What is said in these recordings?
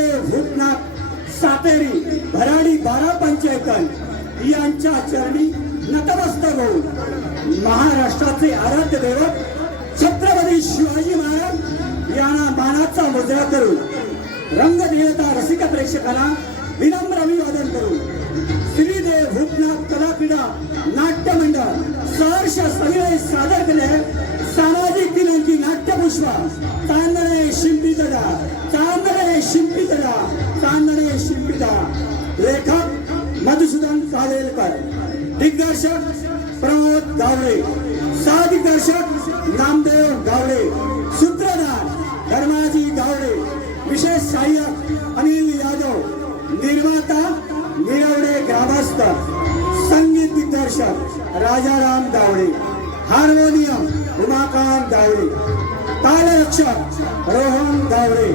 श्रीदेव भूतनाथ सातेरी भराडी 12 पंचायतन यांच्या चरणी नतमस्तक होऊन महाराष्ट्राचे आराध्य दैवत छत्रपती शिवाजी महाराज यांना मानाचा मुजरा करून रंगदेवता रसिक प्रेक्षकांना विनम्र अभिवादन करून श्रीदेव भूतनाथ कला क्रीडा नाट्य मंडळ सहर्ष सविनय सादर केले सामाजिक दिनांकी नाट्यपुष्प चांदणे शिंपीतडा चांदणे शिंपीतडा चांदणे शिंपीतडा लेखक मधुसूदन कालेलकर, दिग्दर्शक प्रमोद गावडे, सहदिग्दर्शक नामदेव गावडे, सूत्रधार धर्माजी गावडे, विशेष सहाय्यक अनिल यादव, निर्माता निरवडे ग्रामस्थ, संगीत दिग्दर्शक राजाराम गावडे, हार्मोनियम उमाकांत गावडे, तालरक्षक रोहन गावडे,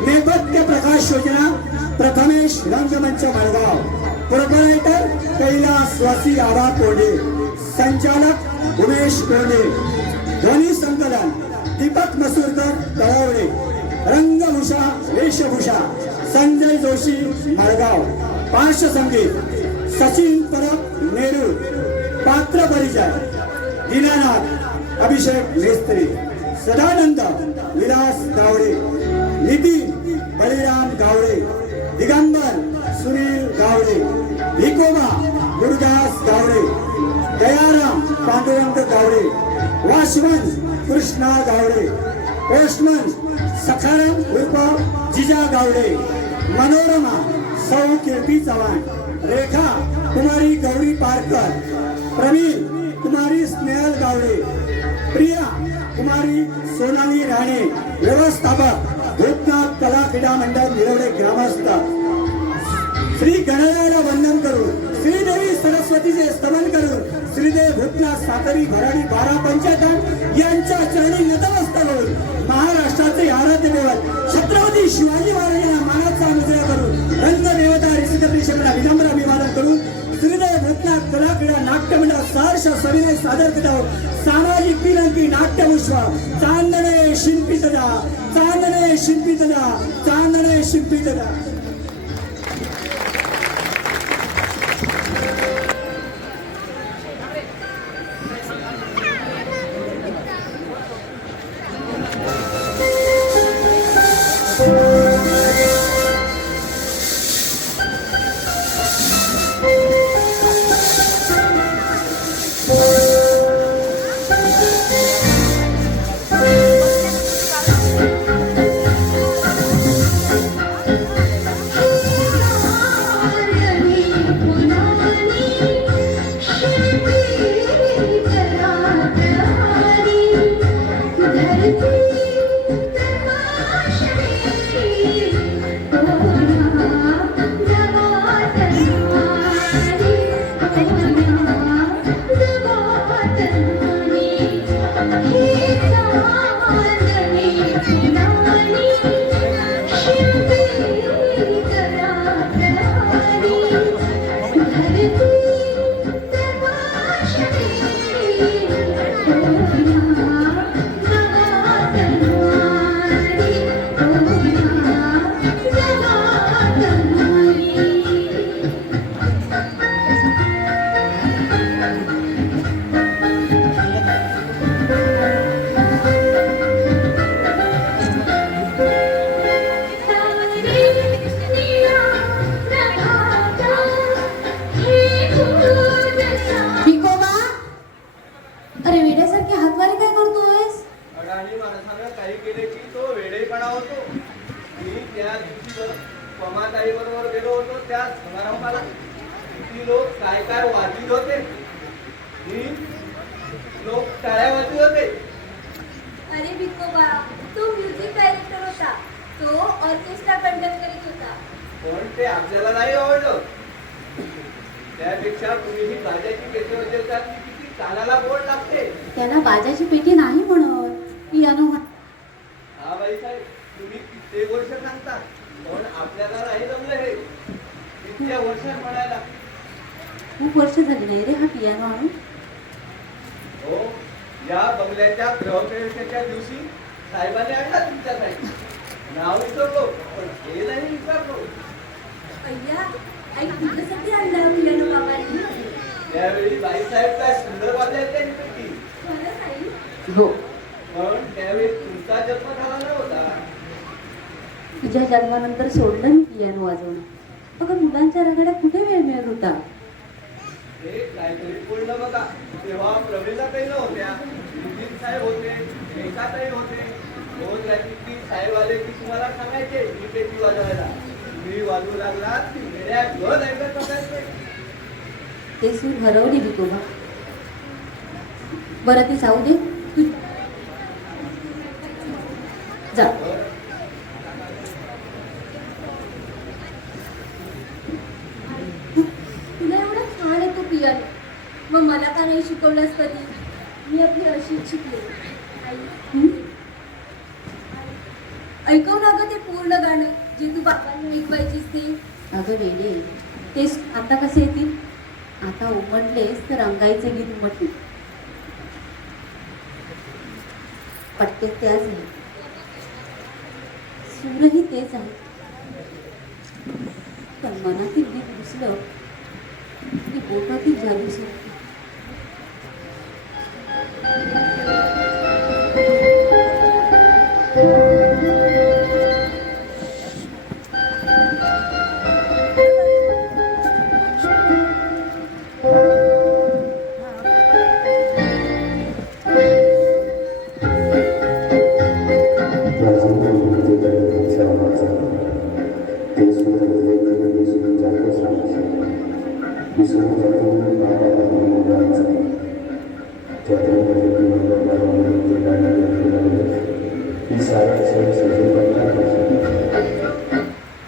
नेपथ्य प्रकाश योजना प्रथमेश रंगमंच मडगाव, प्रोपरायटर कैलास वासी आबा कोंडे, संचालक उमेश कोंडे, ध्वनी संकलन दीपक मसूरकर तळवडे, रंगभूषा वेशभूषा संजय जोशी मडगाव, पार्श्वसंगीत सचिन परब नेरूर, पात्र परिचय दीनानाथ अभिषेक मेस्त्री, सदानंद विलास गावडे, नितीन बलिराम गावडे, दिगंबर सुनील गावडे, भिकोबा गुरुदास गावडे, दयाराम पांडुरंग गावडे, वॉचमन कृष्णा गावडे, पोस्टमन सखाराम उर्फ जिजा गावडे, मनोरमा सौ कीर्ती चव्हाण, रेखा कुमारी गौरी पारकर, प्रवीण कुमारी स्नेहल गावडे, प्रिया कुमारी सोनाली राणे, व्यवस्थापक भूतनाथ कला क्रीडा मंडळ निरवडे ग्रामस्थ, श्री गणरायाला वंदन करून श्रीदेवी सरस्वतीचे स्तवन करून श्रीदेव भूतनाथ सातेरी भराडी 12 पंचायत यांच्या चरणी नतमस्तक होऊन महाराष्ट्राचे आराध्य दैवत छत्रपती शिवाजी महाराजांना मानाचा मुजरा करून रंगदेवता रसिक प्रेक्षकांना विनम्र अभिवादन करून श्रीदेव भूतनाथ कला क्रीडा नाट्य मंडळ सहर्ष सविनय सादर करत सामाजिक दिनांकी नाट्यपुष्प चांदणे शिंपीतडा चांदणे शिंपीतडा चांदणे शिंपीतडा. अरे भिकोबा, तो म्युझिक डायरेक्टर होता. तो ऑर्केस्ट्रा कंडक्ट करीत होता. पण ते आपल्याला नाही आवडलं. त्यापेक्षा तुम्ही ही बाजाची पेटी वाजवतात ती किती कानाला गोड लागते. त्याला बाजाची पेटी नाही म्हणत, पियानो. हा बाई साहेब, तुम्ही कित्येक वर्ष सांगता, पण आपल्याला नाही जमलं हे. किती वर्षात म्हणायला. खूप वर्ष झाली नाही रे हा पियानो आणून. हो, या बंगल्याच्या गृहप्रवेशाच्या दिवशी साहेबांनी आणला तुमच्यासाठी. नाव विसरलो, पण हे नाही. तुझ्या जन्मानंतर सोडलं मी पियानो वाजवणं. अगं मुलांच्या रगड्यात कुठे वेळ मिळत होता. हे काहीतरी बोललं बघा. तेव्हा प्रवीणाताई नव्हत्या, नितीन साहेब होते, रेखाताई होते. रोज रात्री साहेब आले की तुम्हाला सांगायचे मी पेटी वाजवायला. मी वाजवू लागला की मेळ्या घर ऐकत बसायचे. ते सूर हरवली विकोबा. बरं ते जाऊ दे, तू जा. तुला एवढा छान येतो पियानो, मग मला का नाही शिकवलंस कधी? मी आपली अशीच शिकले. आई ऐकव ना ग ते पूर्ण गाणं जे तू बाबांना ऐकवायचीस ते. अगं वेडे, तेच आता कसे येतील? आता उमटलेस तर अंगाईचे गीत उमटले. पट्टे त्याच आहे, सूरही तेच आहे. पण मनातील गीत घुसलं की बोटातील जादू सुटते.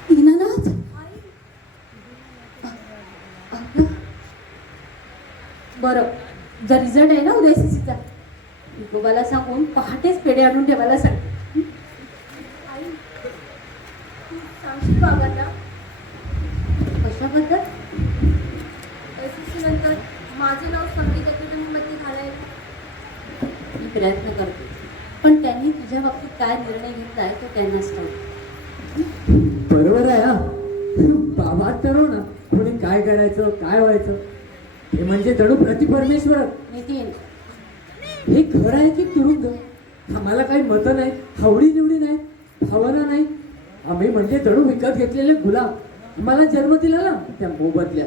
दीनानाथ, बरं जर रिझल्ट आहे ना उद्या सीसीचा, विकोबाला सांगून पहाटेच पेढे आणून ठेवायला सांग. आई तू सांगशील बाबांना कशाबद्दल? SSC नंतर माझं नाव संगीत अकॅडमीमध्ये घालायला. मी प्रयत्न करते, पण त्यांनी तुझ्या बाबतीत काय निर्णय घेतलाय तो त्यांनाच ठाऊक. बरोबर आहे हा. बाबा ठरव ना कोणी काय करायचं काय व्हायचं. हे म्हणजे जणू प्रतिपरमेश्वर. नितीन, हे खरं आहे की तुरुंग. आम्हाला काही मतं नाही, आवडी निवडी नाही, भावना नाही. आम्ही म्हणजे जणू विकत घेतलेले गुलाब. आम्हाला जन्म दिला ना त्या मोबदल्या.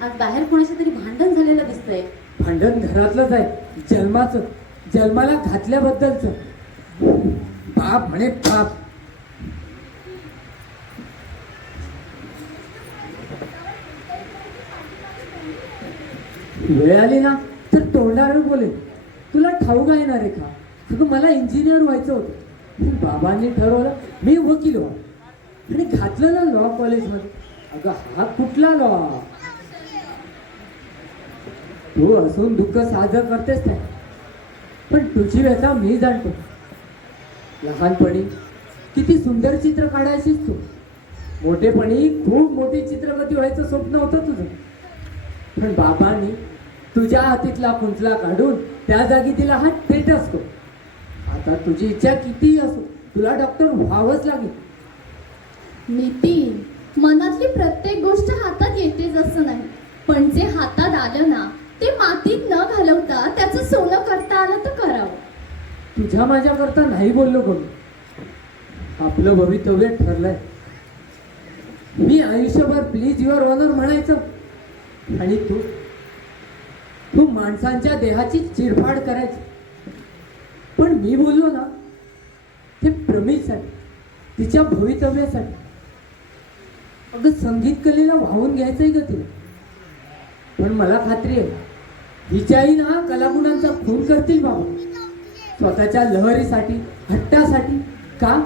आज बाहेर कोणाचं तरी भांडण झालेलं दिसतंय. भांडण घरातलंच आहे, जन्माचं, जन्माला घातल्याबद्दलचं. बाप म्हणे बाप. वेळ आली ना तर तोंडावर बोलेल. तुला ठाऊक आहे ना रेखा, अगं मला इंजिनियर व्हायचं होतं. बाबांनी ठरवलं मी वकील व्हा आणि घातलं ना लॉ कॉलेजमध्ये. अगं हा कुठला लॉ? तू असून दुःख साजरं करतेस नाही, पण तुझी व्यथा मी जाणतो. लहानपणी किती सुंदर चित्र काढायचीस तू. मोठेपणी खूप मोठी चित्रपती व्हायचं स्वप्न होतं तुझं. पण बाबांनी तुझ्या हातीतला कुंचला काढून त्या जागी तिला हा पेट असतो. आता तुझी इच्छा किती असो तुला डॉक्टर व्हावंच लागेल. नितीन, मनातली प्रत्येक गोष्ट हातात येतेच असं नाही, पण जे हातात आलं ना ते मातीत न घालवता त्याचं सोनं करता आलं तर करावं. तुझ्या माझ्या करता नाही बोललो कोणी. आपलं भवितव्य ठरलंय. मी आयुष्यभर प्लीज युअर ऑनर म्हणायचं आणि तू माणसांच्या देहाची चिरफाड करायची. पण मी बोललो ना ते प्रमितसाठी, तिच्या भवितव्यासाठी. अगं संगीत कलेला वाहून घ्यायचंय ग तिला. पण मला खात्री आहे हिच्याही ना कलागुणांचा खून करतील बाबा. स्वतःच्या लहरीसाठी, हट्टासाठी. का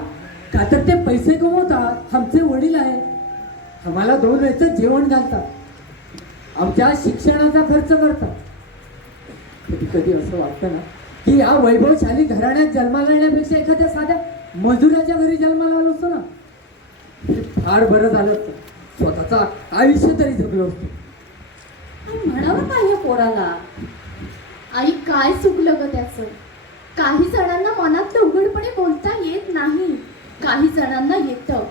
का तर ते पैसे कमवतात. आमचे वडील आहेत, आम्हाला 2 वेळचं जेवण घालतात, आमच्या शिक्षणाचा खर्च करतात. कधी कधी असं वाटतं ना की या वैभवशाली घराण्यात जन्माला येण्यापेक्षा एखाद्या साध्या मजुराच्या घरी जन्माला आलो असतो ना ते फार बरं झालं असतं. स्वतःचं आयुष्य तरी जगलो असतो. पण म्हणावं काय या पोराला? आई काय चुकलं ग त्याचं? काही जणांना मनातलं उघडपणे बोलता येत नाही, काही जणांना येतं.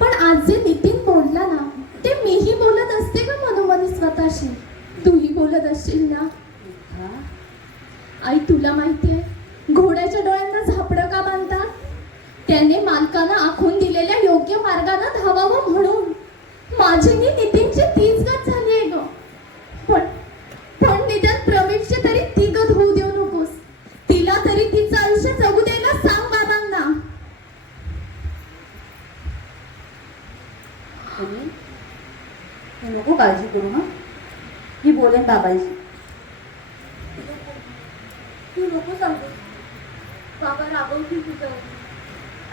पण आज जे नितीन बोलला ना ते मीही बोलत असते का मनोमनी स्वतःशी. तूही बोलत असशील ना. हा? आई तुला माहिती आहे घोड्याच्या डोळ्यांना झापडं का बांधतात? त्याने मालकानं आखून दिलेल्या मार्गाने धावावं म्हणून. माझी नी नितीनची तीच गत झाली आहे ग. पण निदान प्रवीणची तरी ती गत होऊ देऊ नकोस. तिला तरी तिचं आयुष्य जगू द्यायला सांग बाबांना. तुम्ही तू नको काळजी करू ना, मी बोलेन बाबांशी. तू नको सांगू. बाबा रागवतील तुझ्यावर.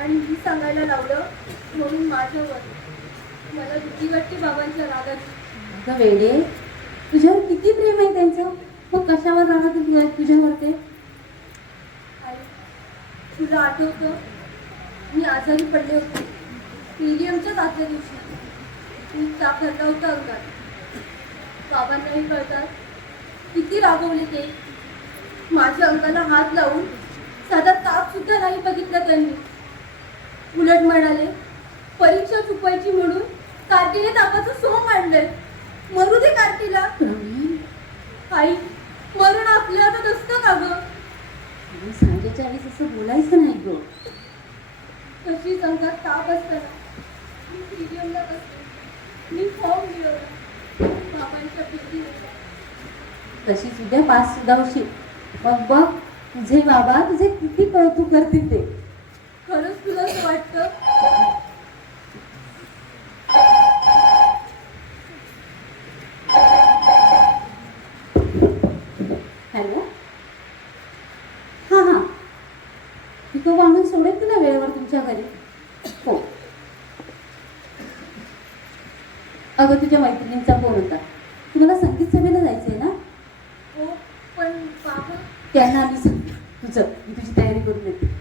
आणि मी सांगायला लावलं म्हणून माझ्यावर. मला भीती वाटते बाबांच्या रागाची. अगं वेडे, तुझ्यावर किती प्रेम आहे त्यांचं, मग कशावर राहत तुझ्यावर ते? आई, तुला आठवतं मी आजारी पडले होते पीरियमच्याच आदल्या दिवशी. मी दाखवला होता अंगात. बाबांनाही कळतात किती रागवले ते. माझ्या अंगाला हात लावून साधा ताप सुद्धा नाही बघितला त्यांनी. उलट म्हणाले परीक्षा चुकवायची म्हणून कार्टीने तापाचं सोंग आणलंय. मरू दे कार्टीला. प्रवीण, आई, मरण आपल्या हातात असतं का गं? मी सांगायच्या वेळेस असं बोलायचं नाही ग. तशीच अंगात ताप असताना मी पीरियमला बसले. मी फॉर्म मिळवला बाबांच्या भीतीने. तशीच उद्या पास सुद्धा होशील. मग बघ तुझे बाबा तुझे किती कौतुक करतील ते. खरंच तुला असं वाटतं? हॅलो, हां हां, मी तो वाहून सोडेल तुला वेळेवर तुमच्या घरी. हो, अगं तुझ्या मैत्रिणींचा फोन होता. तुम्हाला संगीत सभेला जायचंय ना? हो, पण बाबा. त्यांना आम्ही सांग तुझं, मी तुझी तयारी करून देते.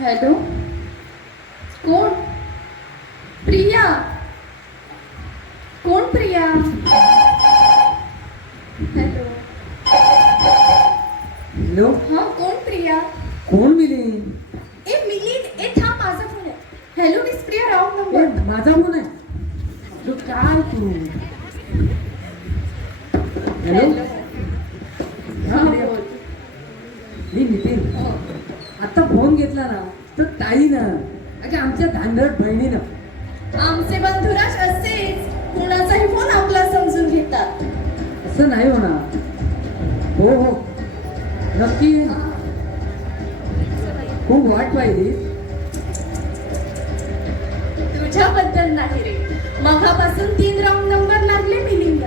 हॅलो, कोण? प्रिया. कोण प्रिया? हॅलो. हॅलो, हा, कोण प्रिया? कोण मिली? ए मिलिंद, ए थांब, माझा फोन आहे. हॅलो मिस प्रिया, राऊंड ए, नंबर. माझा फोन आहे. तू काय तू? हॅलो, हा, हा, बोल. मी नितीन. हो. आता फोन घेतला ना तर ताईनं, अगं आमच्या धांदरट बहिणीनं. आमचे बंधुराज असेच कुणाचाही फोन आपला समजून घेतात. असं नाही होणार. हो हो, नक्की. खूप वाट पाहिली. तुझ्याबद्दल नाही रे, मघापासून 3 राऊंड नंबर लागले मिलिंद.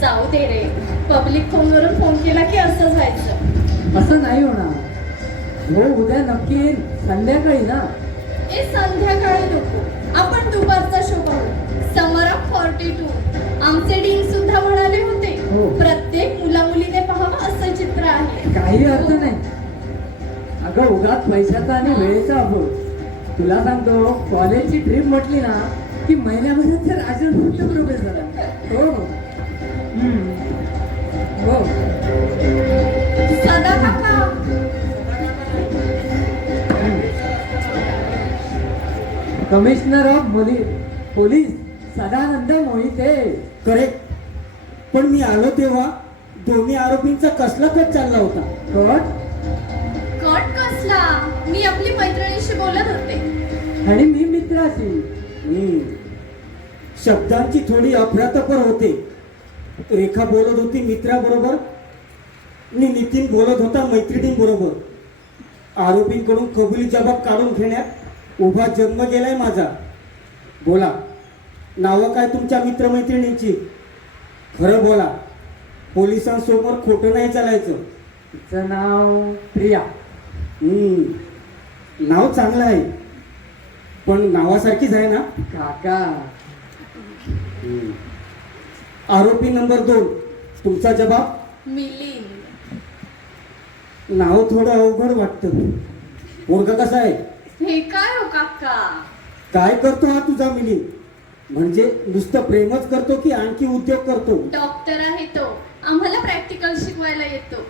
जाऊ दे रे, पब्लिक फोनवरून फोन केला की असं व्हायचं. असं नाही होणार. हो, उद्या नक्की येईल, संध्याकाळी ना. ए संध्याकाळी नको, आपण दुपारचा शो पाहू. समर ऑफ 42. आमचे डीन सुद्धा म्हणाले होते हो. प्रत्येक मुलामुलीने पाहावं असं चित्र आहे. काही अर्थ नाही. अगं उगाच पैशाचा आणि वेळेचा अभाव. तुला सांगतो, कॉलेजची ट्रिप म्हटली ना की महिन्याभरात तर राजन प्रोफेसर झाला. हो हो. सदा काका. Commissioner of police Sadanand Mohite. Correct. पण मी आलो तेव्हा दोन्ही आरोपींचा कसला कट चालला होता. कट कट कसला? मी आपली मैत्रिणीशी बोलत होते. आणि मी मित्राशी. शब्दांची थोडी अफरातफर होते. रेखा बोलत होती मित्राबरोबर आणि नितीन बोलत होता मैत्रिणींबरोबर. आरोपींकडून कबुली जबाब काढून घेण्यात उभा जन्म गेलाय माझा. बोला, नावं काय तुमच्या मित्रमैत्रिणींची? खरं बोला, पोलिसांसमोर खोटं नाही चालायचं. तिचं नाव प्रिया. नाव चांगलं आहे, पण नावासारखीच आहे ना? काका. आरोपी नंबर 2, तुमचा जबाब? मिलिंद. नाव थोडं अवघड वाटतं. पोरगा कसा आहे? हे काय हो काका? काय करतो हा तुझा मिलिंद? म्हणजे नुसतं प्रेमच करतो की आणखी उद्योग करतो? डॉक्टर आहे तो, आम्हाला प्रॅक्टिकल शिकवायला येतो.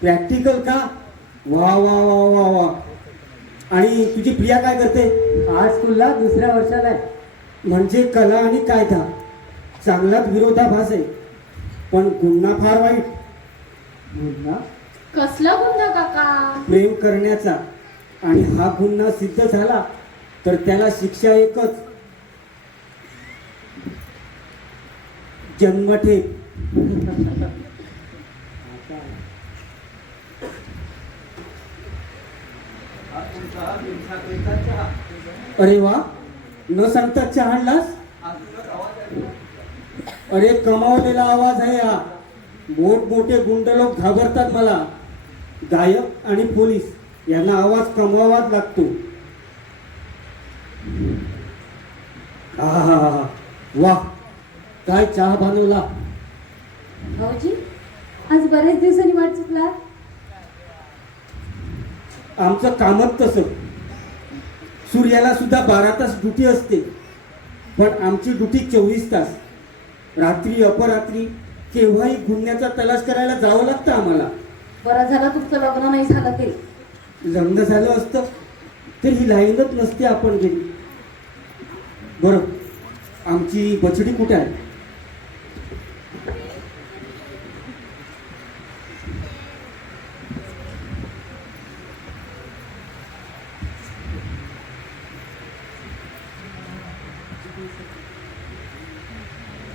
प्रॅक्टिकल का? वा वा वा वा वा. आणि तुझी प्रिया काय करते? आज स्कूलला दुसऱ्या वर्षाला आहे. म्हणजे कला आणि कायदा चांगलाच विरोधाभास आहे, पण गुन्हा फार वाईट. गुन्हा? कसला गुन्हा काका? प्रेम करण्याचा. आणि हा गुन्हा सिद्ध झाला तर त्याला शिक्षा एकच, जन्मठेप. हा तुमचा बिनसाखरेचा चहा. अरे वा, न सांगता चहा आणलास? अजूनच आवाज आहे. अरे कमावलेला आवाज आहे हा. मोठमोठे गुंड लोक घाबरतात मला. गायक आणि पोलीस यांना आवाज कमवावाच लागतो. आहा, वा, काय चहा बनवला. भाऊजी आज बऱ्याच दिवसांनी वाट चुकला. आमचं कामच तसं. सूर्याला सुद्धा 12 तास ड्युटी असते, पण आमची ड्युटी 24 तास. रात्री अपरात्री केव्हाही गुन्ह्याचा तलाश करायला जावं लागतं आम्हाला. बरं झालं तुमचं लग्न नाही झालं ते. लग्न झालं असतं तर ही लाईनच नसते आपण गेली. बरं, आमची बछडी कुठे आहे?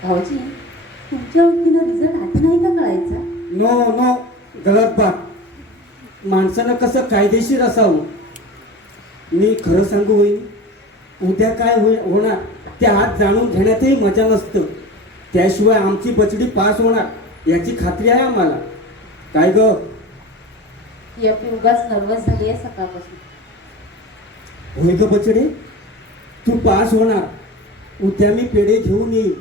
भाऊजी तुमच्या ओळखीनं रिझल्ट आधी नाही का कळायचा? नो नो, गलत बात. माणसानं कसं कायदेशीर असावं. मी खरं सांगू होईल, उद्या काय होणार ते आज जाणून घेण्यातही मजा नसतं. त्याशिवाय आमची बछडी पास होणार याची खात्री आहे आम्हाला. काय ग? ही आपली उगाच नर्वस झाली आहे सकाळपासून. होय ग बछडे, तू पास होणार. उद्या मी पेढे घेऊन येईल.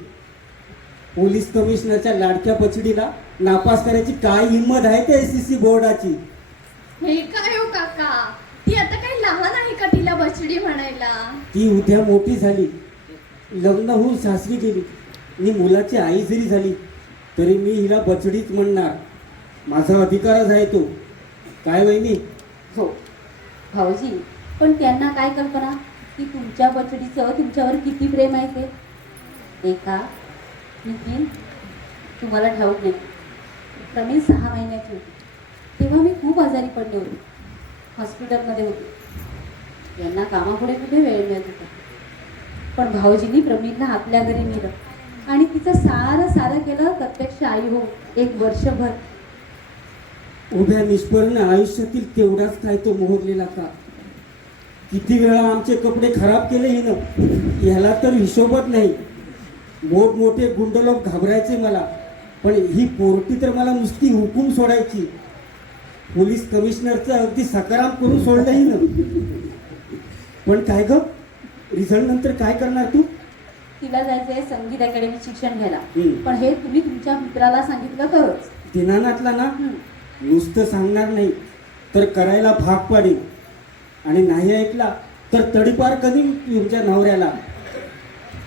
पोलीस कमिशनरच्या लाडक्या बछडीला नापास करायची काय हिंमत आहे त्या SCC बोर्डाची. हे काय हो काका? ती आता काही लहान आहे का तिला बछडी म्हणायला? ती उद्या मोठी झाली, लग्न होऊन सासरी गेली, मी मुलाची आई जरी झाली तरी मी हिला बछडीच म्हणणार. माझा अधिकारच आहे तो. काय वहिनी? हो भाऊजी, पण त्यांना काय कल्पना की तुमच्या बछडीचं तुमच्यावर किती प्रेम आहे ते. एका नितीन, तुम्हाला ठाऊक नाही, प्रवीण 6 महिन्याची होती तेव्हा मी खूप आजारी पडले होते. हॉस्पिटलमध्ये होते. यांना कामापुढे कुठे वेळ मिळत होता. पण भाऊजींनी प्रवीणला आपल्या घरी नेलं आणि तिचं सारं केलं प्रत्यक्ष आई हो 1 वर्षभर. उभ्या निष्पर्ण आयुष्यातील तेवढाच काय तो मोहरलेला का. किती वेळा आमचे कपडे खराब केले हिनं, ह्याला तर हिशोबच नाही. मोठमोठे गुंड लोक घाबरायचे मला, पण ही पोरटी तर मला नुसती हुकूम सोडायची. पोलीस कमिशनरचं अगदी सकाराम करून सोडलं हिनं. पण काय ग, रिझल्ट नंतर काय करणार तू? तिला जायचंय संगीत अकॅडमीत शिक्षण घ्यायला. हम्म. पण हे तुम्ही तुमच्या मित्राला सांगितलं तरच. दिनानाथला ना हम्म. नुसतं सांगणार नाही तर करायला भाग पाडेल. आणि नाही ऐकला तर तडीपार कधी तुमच्या नवऱ्याला.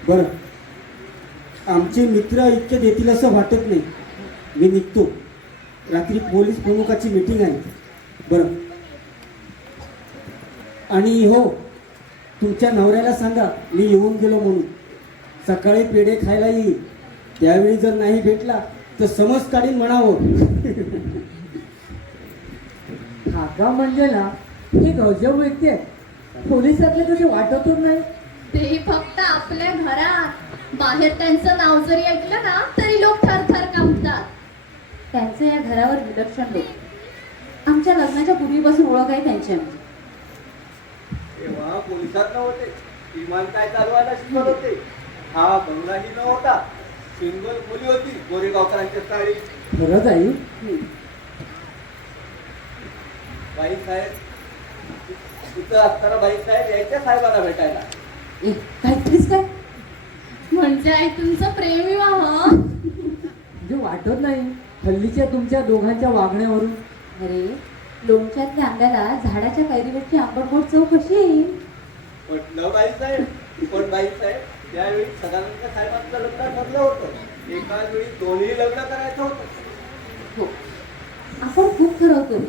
बरं, आमचे मित्र इतके देतील असं वाटत नाही. मी निघतो. रात्री पोलीस प्रमुखाची मीटिंग आहे. बरं, आणि हो, तुमच्या नवऱ्याला सांगा मी येऊन गेलो म्हणून. सकाळी पेढे खायला येईल. त्यावेळी जर नाही भेटला तर समज काढीन म्हणावं. काका म्हणजे ना हे गजब व्यक्ती आहे. पोलिसातले कसे वाटतच नाही. ते फक्त आपल्या घरात. बाहेर त्यांचं नाव जरी ऐकलं ना तरी लोक थरथर कापतात. त्यांचं या घरावर विलक्षण लोक. आमच्या लग्नाच्या पूर्वीपासून ओळख आहे त्यांची आमची. तेव्हा पोलिसात नव्हते, विमान काय चालवायला शिकवत होते. हा बंगलाही नव्हता, सिंगल खोली होती, गोरेगावकरांच्या चाळी. खरंच आई? बाई साहेब तिथं असताना बाई साहेब यायच्या साहेबांना भेटायला. ए, काहीतरीच काय. म्हणजे आई तुमचं प्रेम विवाह? म्हणजे वाटत नाही हल्लीच्या तुमच्या दोघांच्या वागण्यावरून. अरे, लोणच्यातल्या आंब्याला झाडाच्या कैरीवरची आंबट गोड चव कशी येईल? म्हटलं बाई साहेब, पण बाई साहेब त्यावेळी सदानंद साहेबांचं लग्न ठरलं होतं. एकाच वेळी दोन्ही लग्न करायचं होतं. हो, आपण खूप ठरवतो.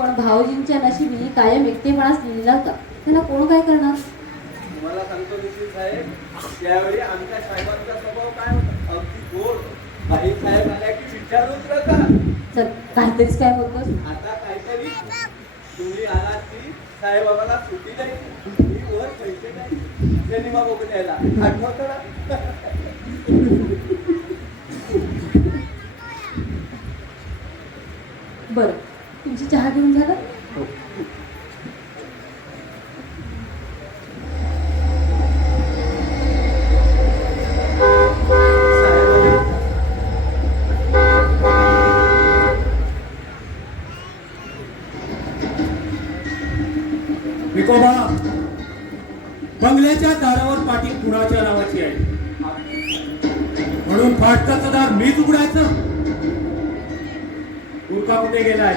पण भाऊजींच्या नशिबी कायम एकटेपणाच लिहिला होता. त्याला कोण काय करणार? तुम्हाला सांगतो नितीन साहेब, त्यावेळी आमच्या साहेबांचा स्वभाव काय होता? अगदी गोड. काही साहेब आल्या की विचारूच नका. चल, काहीतरीच काय बोलतोस? आता काहीतरी तुम्ही आलात की साहेब आम्हाला सुट्टी द्यायची, मी वर पैसे द्यायचे सिनेमा बघून यायला. आठवतं ना? बरं, तुमची चहा घेऊन झालं? विकोबा, बंगल्याच्या दारावर पाटी कुणाच्या नावाची आहे? म्हणून फाटकाचं दार मीच उघडायचं? गुरखा कुठे गेलाय?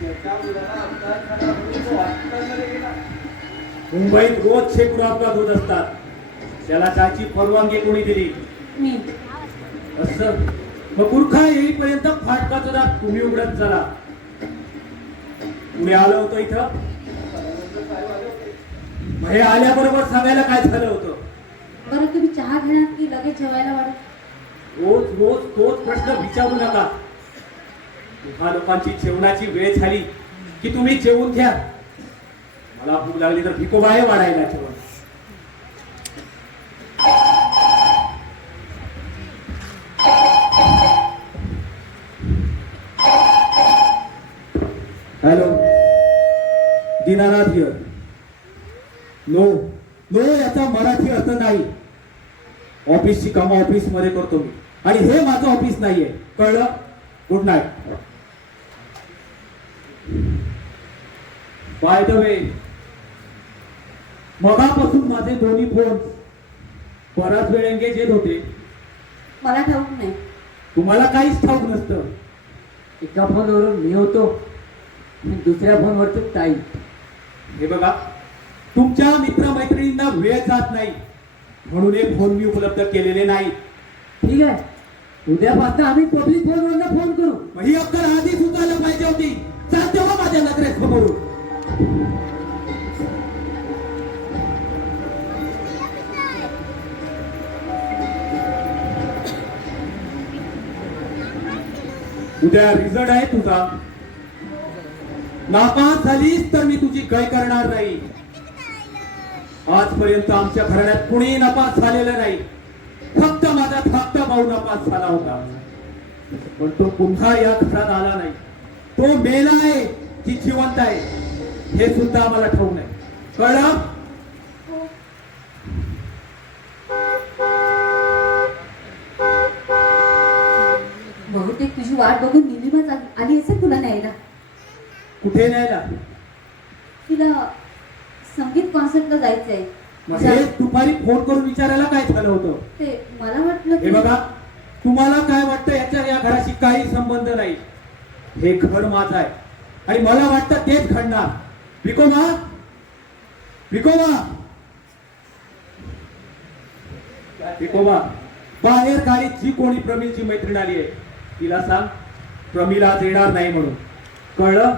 त्याच्या मुलाला अपघात झाला म्हणून तो हॉस्पिटलमध्ये गेला. मुंबईत रोज शेकडो अपघात होत असतात. त्याला त्याची परवानगी कोणी दिली? मी. असं मग गुरखा येईपर्यंत फाटकाचं दार तुम्ही उघडत झाला. पुढे आलं होतं इथं? साहेब आले होते. मग हे आल्याबरोबर सांगायला काय झालं होतं? बरं, तुम्ही चहा घेणार की लगेच जेवायला वाढ? रोज रोज तोच प्रश्न विचारू नका. तुम्हा लोकांची जेवणाची वेळ झाली की तुम्ही जेवून घ्या. मला भूक लागली तर भिकोबाहे वाढायला जेवण. Hello, Dinanath here. No no याचा मराठी अर्थ नाही. ऑफिसची कामं ऑफिस मध्ये करतो मी, आणि हे माझं ऑफिस नाहीये, कळलं? Good night. By the way, मगापासून माझे दोन्ही फोन बराच वेळ एंगेज येत होते. मला ठाऊक नाही. तुम्हाला काहीच ठाऊक नसतं. एका फोनवरून मी होतो आणि दुसऱ्या फोनवरचं ताई. हे बघा, तुमच्या मित्रमैत्रिणींना वेळ जात नाही म्हणून हे फोन मी उपलब्ध केलेले नाही. ठीक आहे, उद्यापासून आम्ही पब्लिक फोनवरनं फोन करू. मग ही अक्कल आधी सुचायला पाहिजे होती. जाते हो माझ्या नजरेसमोरून. उद्या रिझल्ट आहे तुझा. नापास झालीस तर मी तुझी काय करणार नाही. आजपर्यंत आमच्या घराण्यात कुणी नापास झालेलं नाही. फक्त माझा धाकटा भाऊ नापास झाला होता, पण तो पुन्हा या घरात आला नाही. तो मेला आहे की जिवंत आहे हे सुद्धा आम्हाला ठाऊक नाही. कळलं? बहुतेक तुझी वाट बघून निलिमा आली असेल तुला न्यायला. कुठे न्यायला? तिला संगीत कॉन्सर्टला जायचंय. मग हे दुपारी फोन करून विचारायला काय झालं होतं? ते मला वाटलं हे बघा, तुम्हाला काय वाटतं याच्या या घराशी काही संबंध नाही. हे घर माझं आहे आणि मला वाटतं तेच घडणार. विकोबा, विकोबा, विकोबा, बाहेर गाडीत जी कोणी प्रमीलची मैत्रीण आली आहे तिला सांग प्रमील आज येणार नाही म्हणून. कळलं?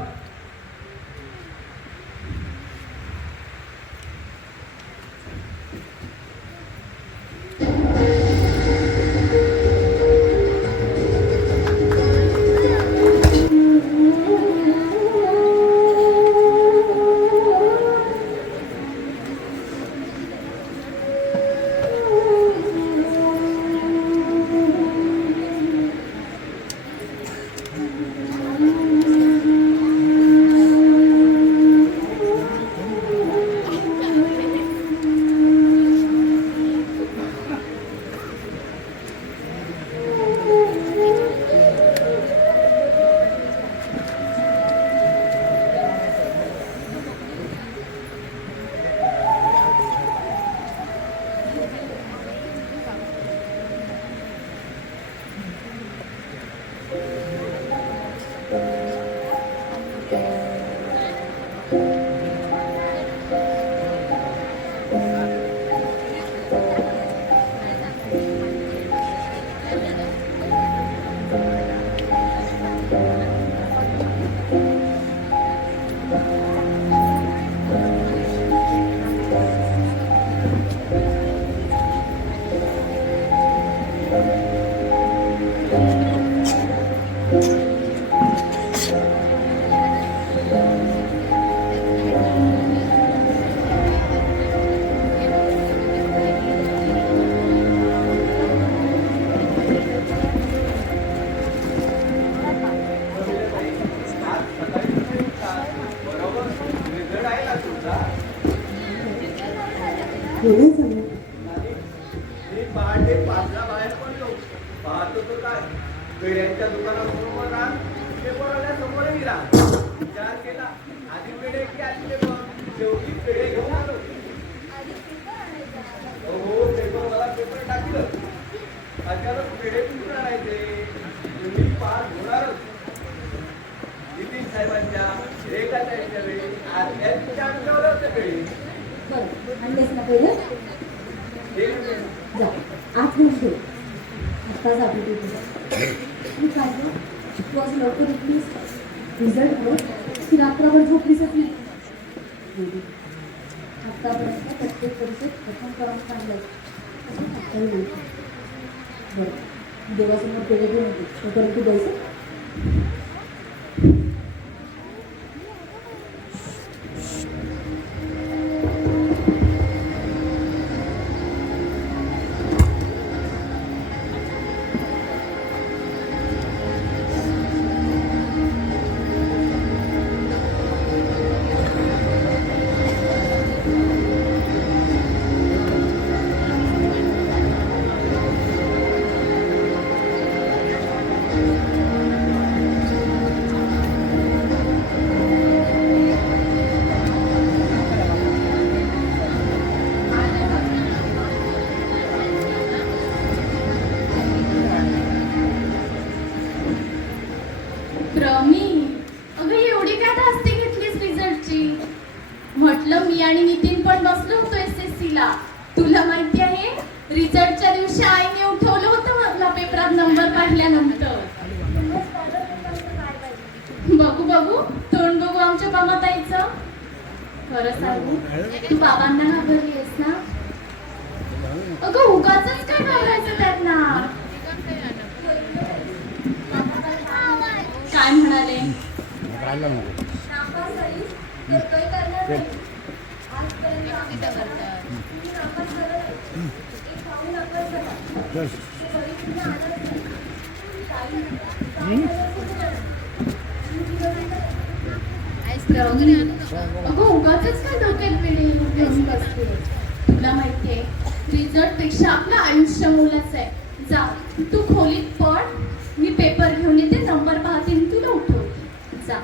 गेले सगळे. नाही, मी पहाटे 5ला बाहेर पडलो. पाहत होतो काय, पेढ्यांच्या दुकानासमोर रान, पेपरवाल्या समोरही रान. विचार केला, आधी पेढे की आधी पेपर. शेवटी पेढे घेऊन आलो. हो, पेपर मला पेपर टाकलं. अचानक पेढे कुठून आणायचे? तुम्ही पार होणारच. नितीन साहेबांच्या रेखाताईंच्या वेळी आदल्या दिवशी आमच्यावर होते पेढे. बरं, आणलेस ना पहिले? एक मिनिट. जा, आत घेऊन ठेव. आत्ताच आपली ड्युटी. मी काय गं? तू आज लवकर उठलीस? रिझल्ट हवं की रात्रभर झोपलीच नाही? आत्तापर्यंत प्रत्येक परीक्षेत प्रथम क्रमांक सांगायचं असं आत्ताही नाही. बरं, देवासमोर पेढे घेऊन येते. तोपर्यंत तू द्यायचं? प्रमी, अगं एवढी काय धास्ती घेतलीस रिझल्टची? म्हटलं मी आणि नितीन पण बसलो होतो SSC ला. तुला माहिती आहे, रिझल्टच्या दिवशी आईने उठवलं होतं मला पेपरात नंबर काढल्यानंतर. बघू बघू, तोंड बघू आमच्या बाबाताईचं. खरं सांगू, तू बाबांना घाबरली आहेस ना? अगं उगाचच काय घाबरायचं त्यांना? काय म्हणाले? नापास झाली तर काही करणार नाही. आजपर्यंत आमच्या घरात मी नापास झालं नाही. एक पाऊल नापास झाला. ते परीक्षेला आलंच नाही. ताई, काय झालं कुठे झालं? मी तुला नाही अगं उगाचच काय डोक्यात वेळे घेऊन बसते. तुला माहितीये, रिझल्ट पेक्षा आपलं आयुष्य मोलाचं आहे. जा, तू खोलीत पड, मी पेपर घेऊन येते, नंबर पाहते आणि तुला उठवते. जा.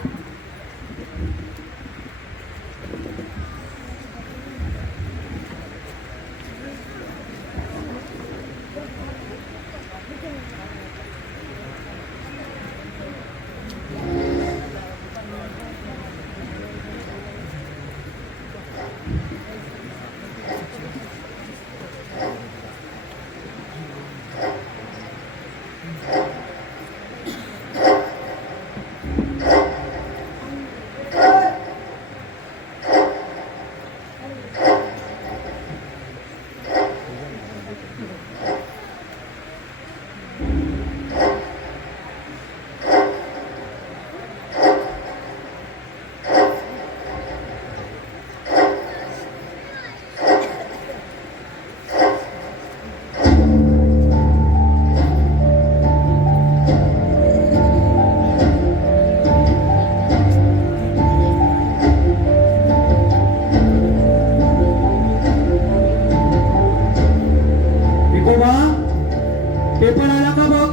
पेपर आला का बघ.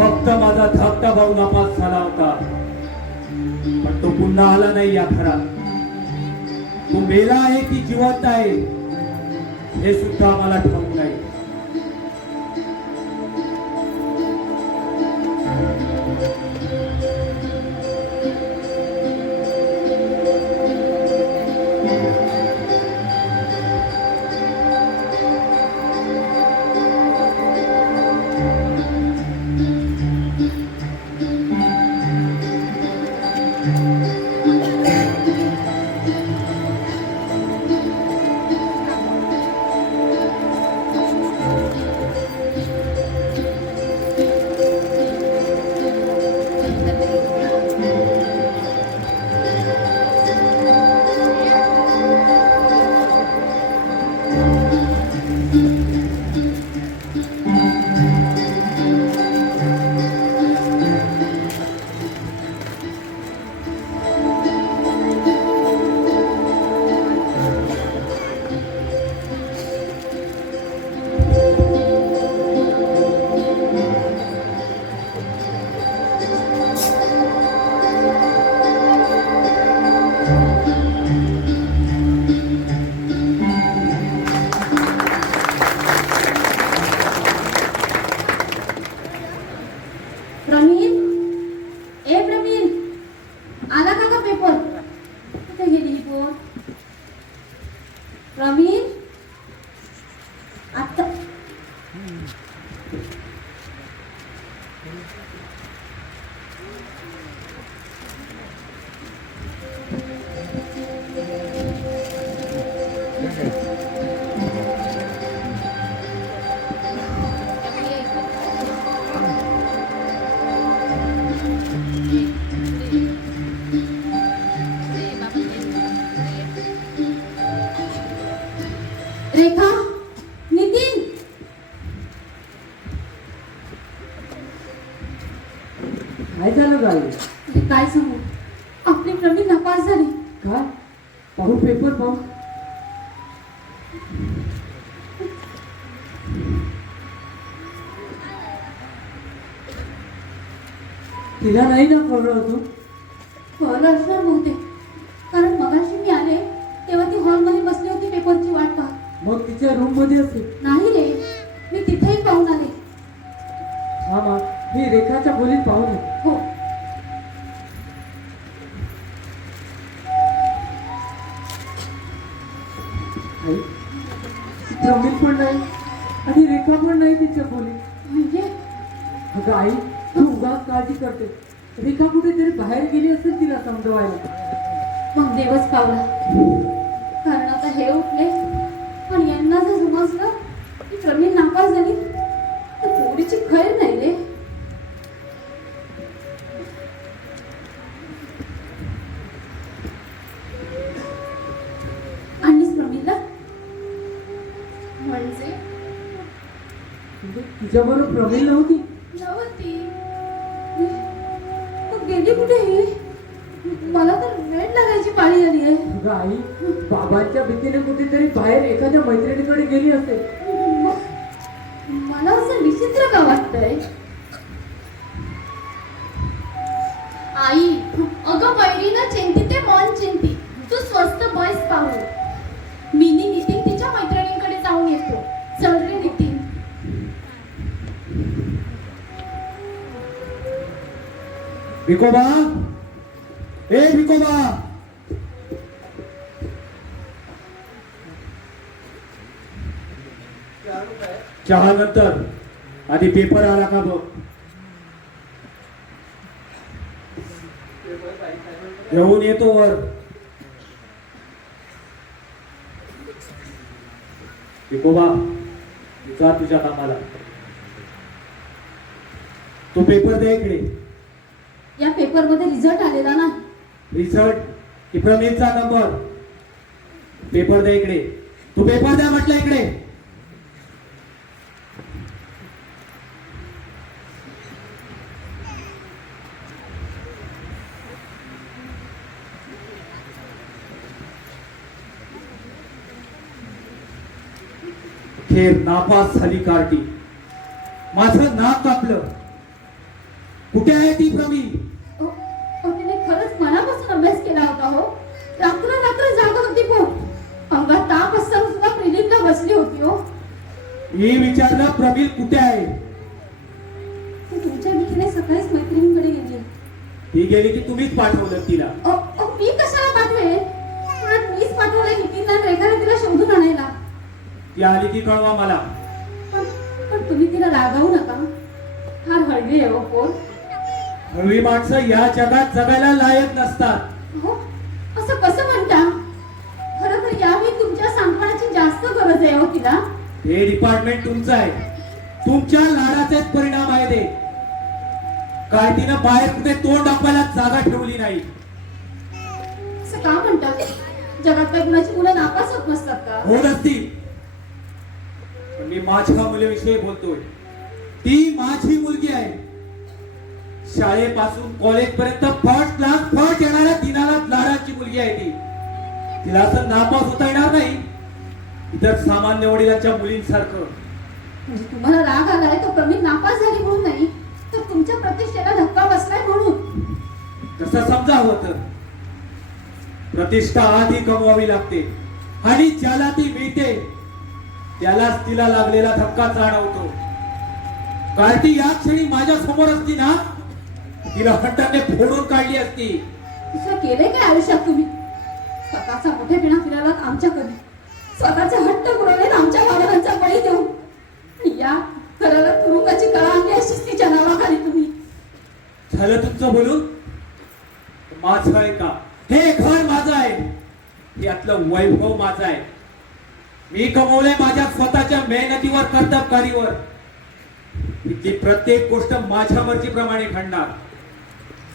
फक्त माझा धाकटा भाऊ नापास झाला होता, पण तो पुन्हा आला नाही या घरात. तो मेला आहे की जिवंत आहे हे सुद्धा आम्हाला ठाऊक नाही. प्रवीण, ए प्रवीण, आला का पेपर? कुठे गेली ही पोर? प्रवीण, आता रेखा, नितीन, काय झालं गाई? अरे काय सांगू, आपली प्रवीण नापास झाली. काय? पाहू पेपर पाहू. तिला नाही ना कळलं तू? कळलं असणार बहुतेक, कारण मगाशी मी आले तेव्हा ती हॉलमध्ये बसली होती पेपरची वाट पाहत. मग तिच्या रूम मध्ये असेल. नाही रे, मी तिथेही पाहून आले. हा मग मी रेखाच्या खोलीत पाहून येतो. हो, आई, प्रवीण पण नाही आणि रेखा पण नाही तिच्या खोलीत. म्हणजे अगं आई, तू उगाच काळजी करते. रेखा कुठेतरी बाहेर गेली असेल तिला समजवायला. मग देवच पावला, कारण आता हे उठले आणि यांना जर समजलं की प्रवीण नापास झाली तर पोरीची खैर नाही रे. आणलीस प्रवीणला? म्हणजे तिच्याबरोबर प्रवीण नव्हती. नव्हती. मग गेली कुठे ही? मला तर वेळ लागायची पाळी आली आहे. अगं आई, बाबांच्या भीतीने कुठेतरी बाहेर एखाद्या मैत्रिणीकडे गेली असेल. मला असं विचित्र का वाटतंय? आई, अगं वैरीनं चिंती ते मन चिंती. तू स्वस्त बस पाहू. मिनी नितीन तिच्या मैत्रिणींकडे जाऊन येतो. चल रे नितीन. भिकोबा, ए भिकोबा, चहा नंतर आधी पेपर आला का बघ. घेऊन येतो वर. भिकोबा, जा तुझ्या कामाला. तो पेपर दे इकडे. या पेपरमध्ये रिझल्ट आलेला नाही. रिझल्ट की प्रवीणचा नंबर? पेपर दे इकडे. तू पेपर द्या म्हटलं इकडे. खेर नापास झाली कार्टी. माझं नाक कापलं. कुठे आहे ती प्रवीण? तिने खरंच मनापासून अभ्यास केला होता हो. रात्र जागा होती पोट. अंगात ताप असताना सुद्धा प्रिलिमला बसली होती हो. मी विचारलं प्रवीण कुठे आहे? ती तुमच्या भीतीने सकाळीच मैत्रिणींकडे गेली. ती गेली की तुम्हीच पाठवलं तिला? मी कशाला पाठवेल? पण मीच पाठवले नितीनला आणि रेखाला तिला शोधून आणायला. ती आली की कळवा मला. पण तुम्ही तिला रागावू नका. फार हळवी आहे हो पोर. हळवी माणसं या जगात जगायला लायक नसतात. हो, असं कसं म्हणता? खरं तर यावेळी तुमच्या सांत्वनाची जास्त गरज आहे हो तिला. हे डिपार्टमेंट तुमचं आहे. तुमच्या लाडाचेच परिणाम आहे ते. काय तिनं बाहेर कुठे तोंड दाखवायला जागा ठेवली नाही. असं का म्हणतात? जगात काही कुणाची मुलं नापास होत नसतात का? होत असतील, पण मी माझ्या मुलीविषयी बोलतोय. ती माझी मुलगी आहे. शाळेपासून कॉलेज पर्यंत फर्स्ट क्लास फर्स्ट येणाऱ्या दिनाला लाडाची मुलगी आहे ती. तिला असं नापास होता येणार नाही इतर सामान्य वडिलांच्या मुलींसारखं. म्हणजे तुम्हाला राग आलाय तो प्रवीण नापास झाली म्हणून नाही, तर तुमच्या प्रतिष्ठेला धक्का बसलाय म्हणून. तसं समजावं तर प्रतिष्ठा आधी कमवावी लागते आणि ज्याला ती मिळते त्यालाच तिला लागलेला धक्का जाणवतो. कार्टी या क्षणी माझ्या समोर असती ना तिला हट्टाने फोडून काढली असती. असं केलंय काय आयुष्यात तुम्ही? स्वतःचा मोठेपणा फिरायलात आमच्या कमी, स्वतःचे हट्ट पुरवलेत आमच्या भावनांचा बळी देऊन, आणि या घराला तुरुंगाची कळा आणली अशीच तिच्या नावाखाली तुम्ही. झालं तुमचं बोलून? माझं आहे का? हे घर माझं आहे, यातलं वैभव माझं आहे. मी कमवलंय माझ्या स्वतःच्या मेहनतीवर, कर्तबगारीवर. इथली प्रत्येक गोष्ट माझ्या मर्जीप्रमाणे घडणार,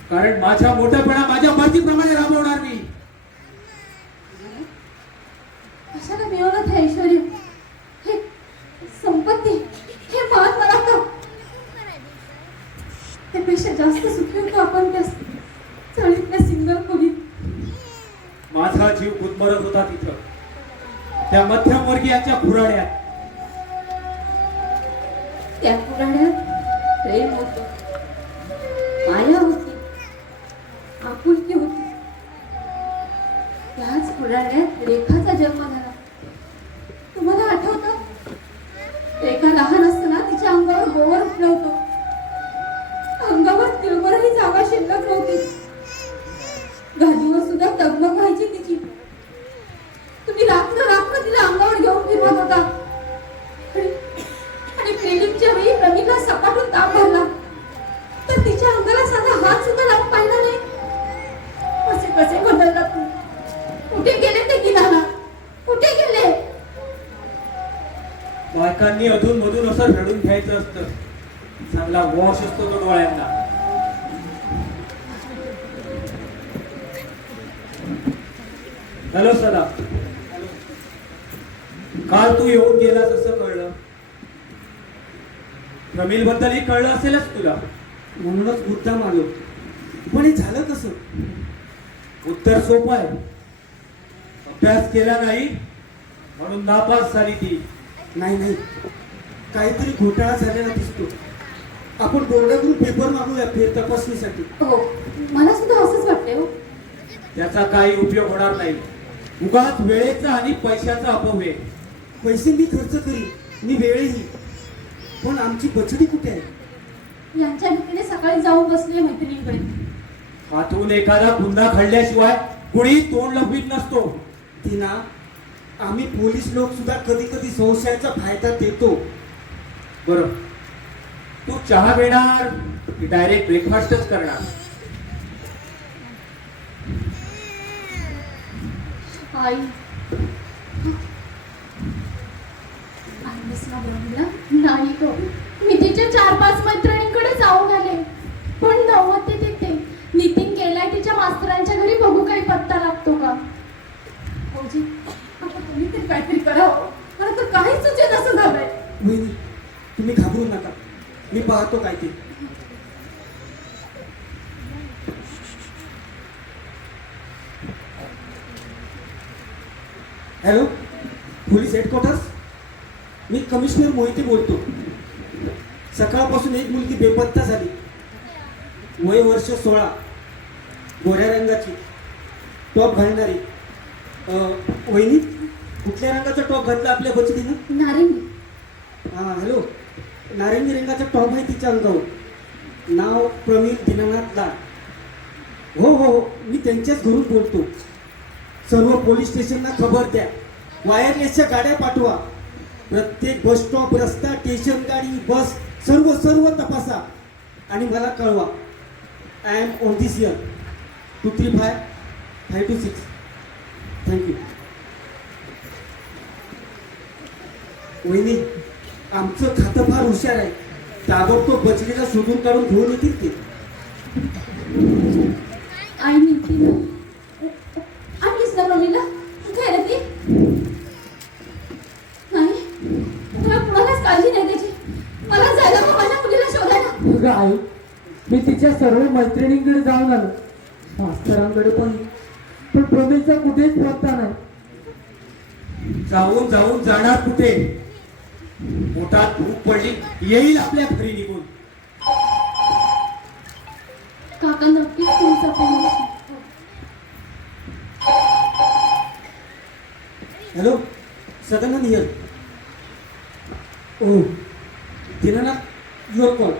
कारण माझ्या मोठेपणा माझ्या मर्जीप्रमाणे राबवणार मी. कशाला मिळवलं हे ऐश्वर, हे संपत्ती, हे मान मला का? त्यापेक्षा जास्त सुखी होतो आपण त्या चळीतल्या सिंगल खोलीत. माझा जीव गुदमरत होता तिथं, त्या मध्यमवर्गीयाच्या खुराड्यात. त्या पुराण्यात प्रेम होतं, माया होती, आपुलकी होती. त्याच पुराण्यात रेखाचा जन्म झाला. तुम्हाला आठवतं? रेखा लहान असताना तिच्या अंगावर गोवर उठलं होतं. अंगावर तिळभरही जागा शिल्लक नव्हती. गादीवर सुद्धा तगमग व्हायची तिची. तुम्ही रात्र तिला अंगावर घेऊन फिरवत होता. आणि प्रेलिंगच्या वेळी प्रमीला सपाटून ताप भरला तर तिच्या अंगाला साधा हात सुद्धा लावून पाहिला नाही. कसे कसे बदलला तू? कुठे गेले ते किनारा? कुठे गेले? बायकांनी अधून मधून असं रडून घ्यायचं असतं. चांगला वॉश असतो तो डोळ्यांना. हॅलो सदा, काल तू येऊन गेलास असं कळलं. प्रमिल बद्दलही कळलं असेलच तुला. म्हणूनच मुद्दाम आलो. पण हे झालं कसं? उत्तर सोपं आहे. अभ्यास केला नाही म्हणून नापास झाली ती. नाही, काहीतरी घोटाळा झालेला दिसतो. आपण बोर्डातून पेपर मागूया फेर तपासणीसाठी. हो, मला सुद्धा असंच वाटतंय हो. त्याचा काही उपयोग होणार नाही. उगाच वेळेचा आणि पैशाचा अपव्यय. पैसे मी खर्च करीन, मी वेळही. पण आमची बचडी कुठे आहे? यांच्या भीतीने सकाळी जाऊन बसले मैत्रिणीकडे. हातून एखादा गुन्हा घडल्याशिवाय कुणी तोंड लपवीत नसतो. तिना, आम्ही पोलीस लोक सुद्धा कधी कधी संशयाचा फायदा देतो. बरं, तू चहा घेणार की डायरेक्ट ब्रेकफास्टच करणार? आई बसला बरोबर. नाही गो, मी तिच्या 4-5 मैत्रिणींकडे जाऊन आले, पण नव्हते तिथे. नितीन गेलाय तिच्या मास्तरांच्या घरी. बघू काही पत्ता लागतो का. भाऊजी, आता तुम्ही तरी काहीतरी करावं. मला तर काहीच सुचेत असं झालंय. वहिनी, तुम्ही घाबरू नका, मी पाहतो काय ते. Hello, police headquarters. मी कमिशनर मोहिते बोलतो. सकाळपासून एक मुलगी बेपत्ता झाली. वय वर्ष 16, गोऱ्या रंगाची, टॉप घालणारी. वहिनी, कुठल्या रंगाचा टॉप घातला आपल्या बचतीनं? नारिंगी. हां, हॅलो. नारंगी रंगाचा टॉप आहे तिच्या अंगावर. नाव प्रवीण दीनानाथ लाड. हो, मी त्यांच्याच घरून बोलतो. सर्व पोलीस स्टेशनला खबर द्या. वायरलेसच्या गाड्या पाठवा. प्रत्येक बस स्टॉप, रस्ता, स्टेशन, गाडी, बस सर्व तपासा आणि मला कळवा. I am on this year 235-526. Thank you. वहिनी, आमचं खातं फार हुशार आहे. ताबडतोब बचडीला शोधून काढून घेऊन येतील ते. आई नितीन आणलीस ना प्रमीला? काय रे ती? नाही, तुला कुणालाच काळजी नाही त्याची. मला जायला मग माझ्या मुलीला शोधायला. अगं आई, मी तिच्या सर्व मैत्रिणींकडे जाऊन आलो, मास्तरांकडे पण प्रमिलचा कुठेच पत्ता नाही. जाऊन जाणार कुठे? पोटात भूक पडली, येईल आपल्या घरी निघून. काका नक्कीच तुमचा प्रेम. Hello, Sadanand here. Oh, Dinanath, your call.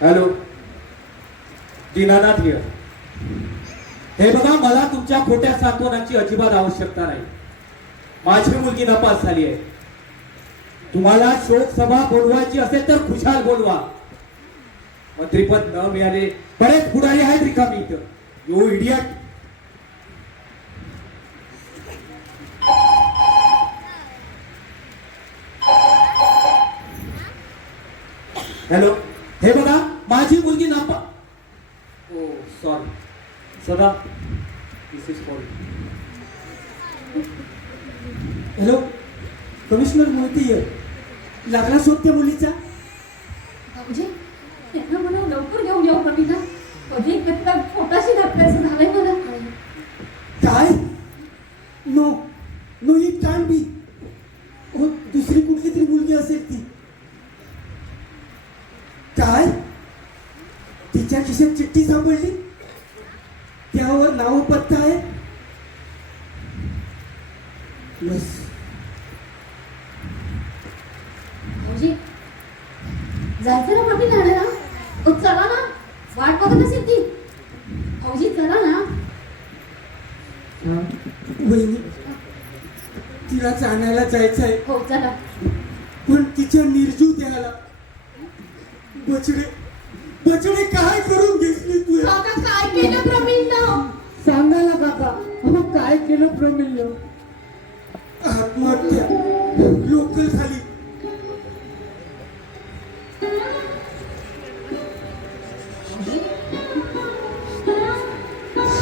Hello, Dinanath here. हे बघा, मला तुमच्या खोट्या सांत्वनाची अजिबात आवश्यकता नाही. माझी मुलगी नापास झाली आहे. तुम्हाला शोक सभा बोलवायची असेल तर खुशाल बोलवा. मंत्रीपद न मिळाले बरेच पुढारी आहेत रिकामी इथं. यो इडियट. हॅलो, हे बघा, माझी मुलगी नापा. Oh sorry Sada, this is for. Hello, commissioner Mohite लागला शोध त्या मुलीचा. भाऊजी त्यांना मला लवकर घेऊन येऊ कविता. कधी घेतला पोटाशी घातल्याचं झालंय मला. काय? No no, it can't be. हो, दुसरी कुठली तरी मुलगी असेल ती. काय? तिच्या खिशात चिठ्ठी सापडली, त्यावर नाव पत्ता आहे. बस. भाऊजी जायचं ना पाटील आणायला. चला ना, वाट बघत असेल ती. भाऊजी चला ना. वहिनी, तिला आणायला जायचं आहे, हो चला. पण तिच्या निर्जीव द्यायला. बचडे बचडे काय करून घेतली तू? काका काय केलं प्रवीणनं? सांगा ना काका, अहो काय केलं प्रमिल्य? आत्महत्या लोकल झाली.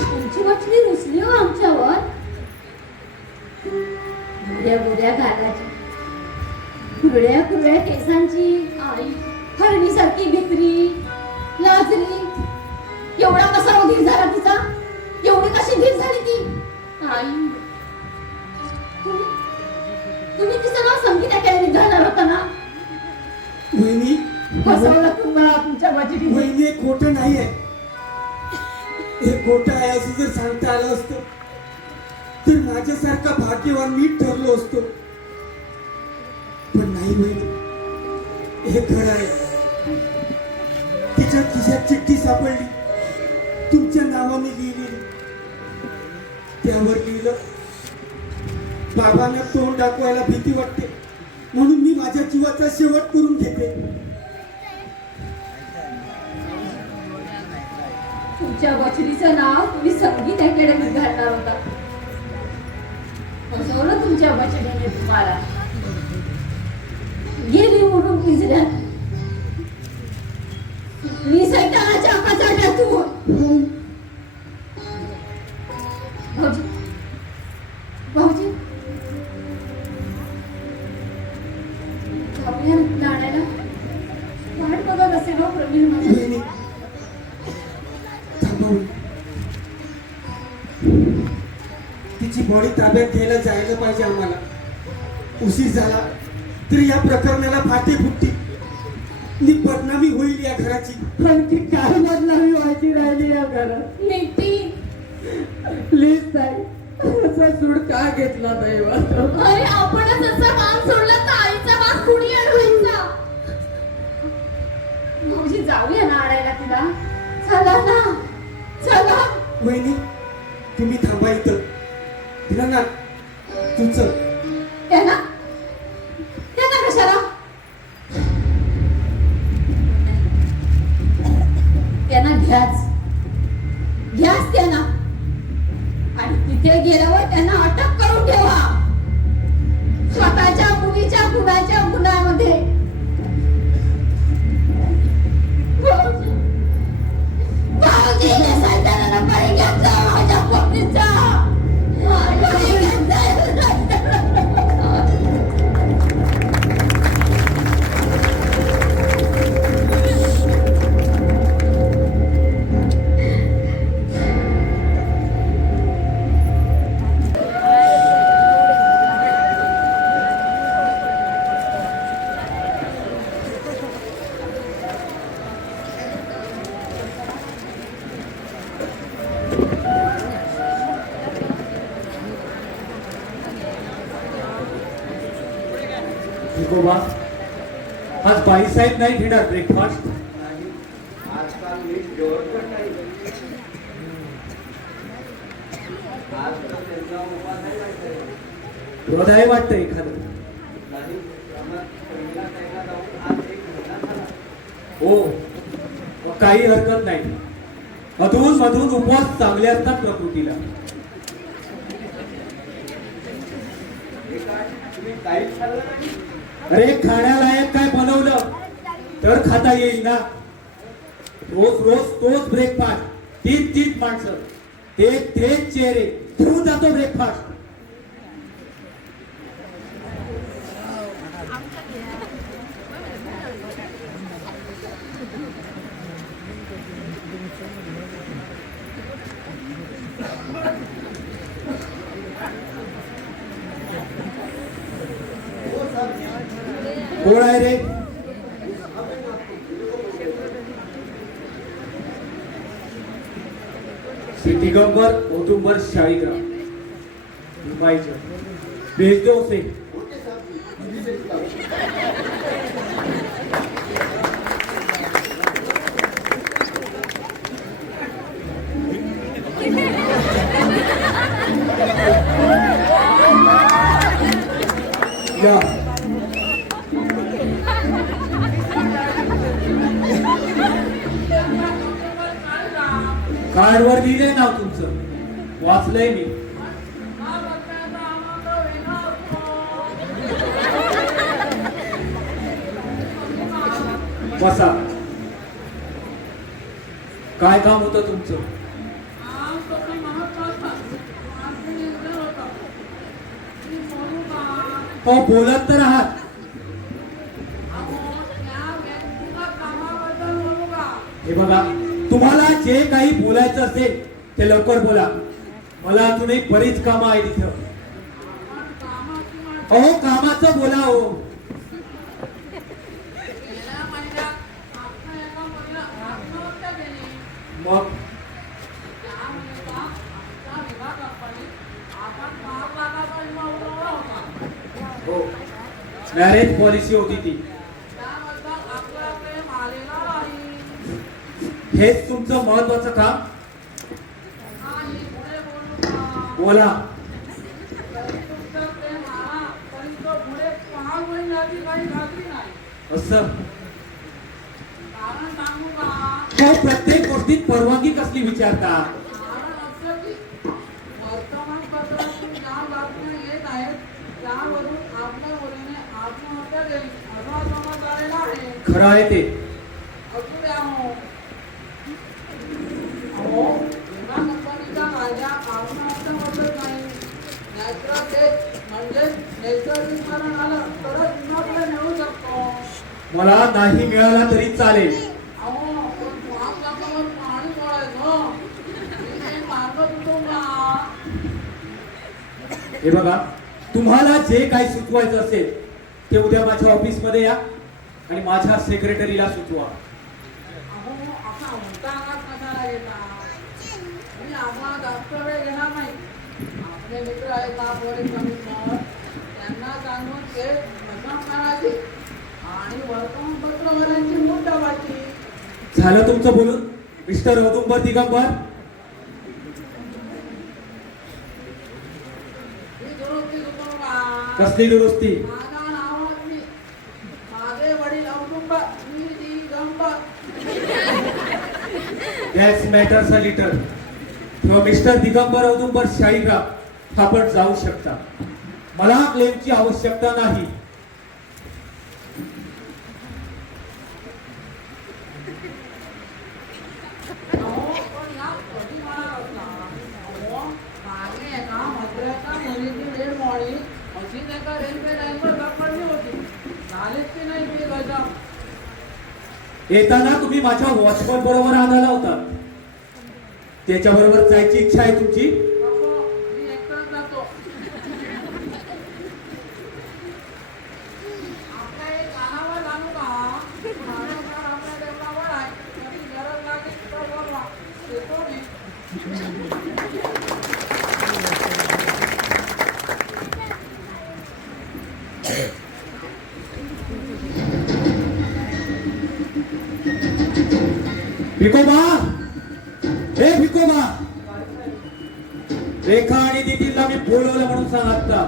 तुमची मछली रुसली हो आमच्यावर. गोऱ्या गोऱ्या गालाची, कुरळ्या कुरळ्या केसांची आई, हरणीसारखी भित्री, लाजरी. एवढा कसा धीर झाला तिचा? एवढी कशी धीर झाली ती? आई, तुम्ही तिचं नाव संगीत अकॅडमीत घालणार होता ना? वहिनी, फसवलं तुम्हाला तुमच्या मछली. वहिनी, हे खोटं नाही आहे. हे खोटं आहे असं जर सांगता आलं असतं तर माझ्यासारखा भाग्यवान मी ठरलो असतो. पण नाही वहिनी, हे खरं आहे. तिच्या खिशात चिठ्ठी सापडली, तुमच्या नावाने लिहिलेली. त्यावर लिहिलं, बाबांना तोंड दाखवायला भीती वाटते म्हणून मी माझ्या जीवाचा शेवट करून घेते. तुमच्या बछडीचं नाव तुम्ही संगीत अकॅडमीत घालणार होता. फसवलं तुमच्या बछडीने तुम्हाला. गेली उडून पिंजऱ्यात. मी सैतानाच्या कचाट्यातून. भाऊजी, भाऊजी जाऊया ना आणायला. वाट बघत असेल हो प्रवीण माझी. वहिनी, थांबवून तिची बॉडी ताब्यात घ्यायला जायला पाहिजे आम्हाला. उशीर झाला तर या प्रकरणाला फाटे फुटतील. बदनामी होईल या घराची. पण ती काय बदनामी व्हायची राहिली या घरात? नितीन, प्लीज ताई, असा सूड का घेतला नाही वाटत? अरे आपणच असं मान सोडलं तर आईचा मान कुणी अडवायचा? भाऊजी जाऊया ना आणायला तिला. चला ना, चला. वहिनी, तुम्ही थांबा इथं. तिला ना, तू चल. त्यांना त्यांना कशाला? त्यांना घ्याच त्यांना. आणि तिथे गेल्यावर त्यांना अटक करून ठेवा. स्वतःच्या मुलीच्या गुणाच्या गुणामध्ये. भाऊजी, त्या सैतानाला बळी घेतला माझ्या पत्नीचा. बळी घेतला. आज बाईसाहेब नाही घेणार ब्रेकफास्ट. शेवटचं टाईम. आज तर त्यांचा उपास आहे. हृदय वाटतं एखादं. नाही, आम्हाला पहिला टाईमला जाऊन आज 1 महिना झाला. हो, मग काही हरकत नाही. अधून मधून उपवास चांगले असतात प्रकृतीला. तुम्ही काहीच खाल्लं नाही. अरे खाण्यालायक काय बनवलं तर खाता येईल ना. रोज रोज तोच ब्रेकफास्ट, तीच तीच माणसं, तेच चेहरे, ठेवून जातो ब्रेकफास्ट. कोण आहे रे? श्री दिगंबर औदुंबर शाळीग्राम मुंबईचं. भेज दो उसे. या कार्डवर लिहिलंय नाव तुमचं, वाचलंय मी. बसा. काय काम होतं तुमचं? हो, बोलत तर आहात. हे बघा, तुम्हाला जे काही बोलायचं असेल ते लवकर बोला. मला अजूनही बरीच कामं आहेत इथं. अहो, कामाचं बोला हो. मग हो, मॅरेज पॉलिसी होती ती. हेच तुमचं महत्वाचं काम? बोला. असं हो, प्रत्येक गोष्टीत परवानगी कसली विचारता? खरं आहे ते. मला नाही मिळाला तरी चालेल. हे बघा, तुम्हाला जे काही सुचवायचं असेल ते उद्या माझ्या ऑफिस मध्ये या आणि माझ्या सेक्रेटरीला सुचवा. झालं तुमचं बोलून मिस्टर औदुंबर दिगंबर? कसली दुरुस्ती? That matters a little. Mister Digambar Audumbar Shaligram आपण जाऊ शकता. मला क्लेमची आवश्यकता नाही. येताना तुम्ही माझ्या वॉचमन बरोबर आणाला होता. त्याच्याबरोबर जायची इच्छा आहे तुमची? भिकोबा, हे भिकोबा, रेखा आणि नितीनला मी बोलवलं म्हणून सांग आता.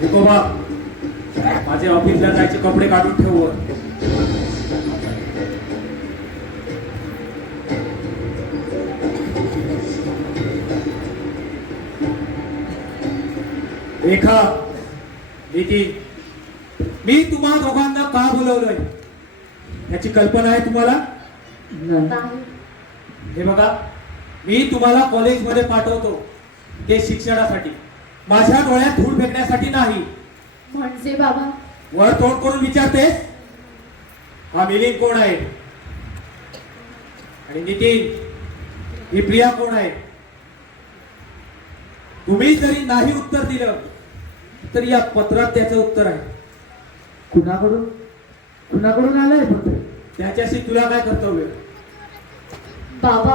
भिकोबा, माझे ऑफिसला जायचे कपडे काढून ठेव वर. रेखा, नितीन, मी तुम्हा दोघांना का बोलवलंय याची कल्पना आहे तुम्हाला? नाही. हे बघा, मी तुम्हाला कॉलेजमध्ये पाठवतो ते शिक्षणासाठी, माझ्या डोळ्यात धूळ फेकण्यासाठी नाही. म्हणजे बाबा, वर तोंड करून विचारतेस? हा मिलिंद कोण आहे? आणि नितीन, ही प्रिया कोण आहे? तुम्ही जरी नाही उत्तर दिलं तर या पत्रात त्याचं उत्तर आहे. कुणाकडून कुणाकडून आलंय पत्र? त्याच्याशी तुला काय कर्तव्य? बाबा,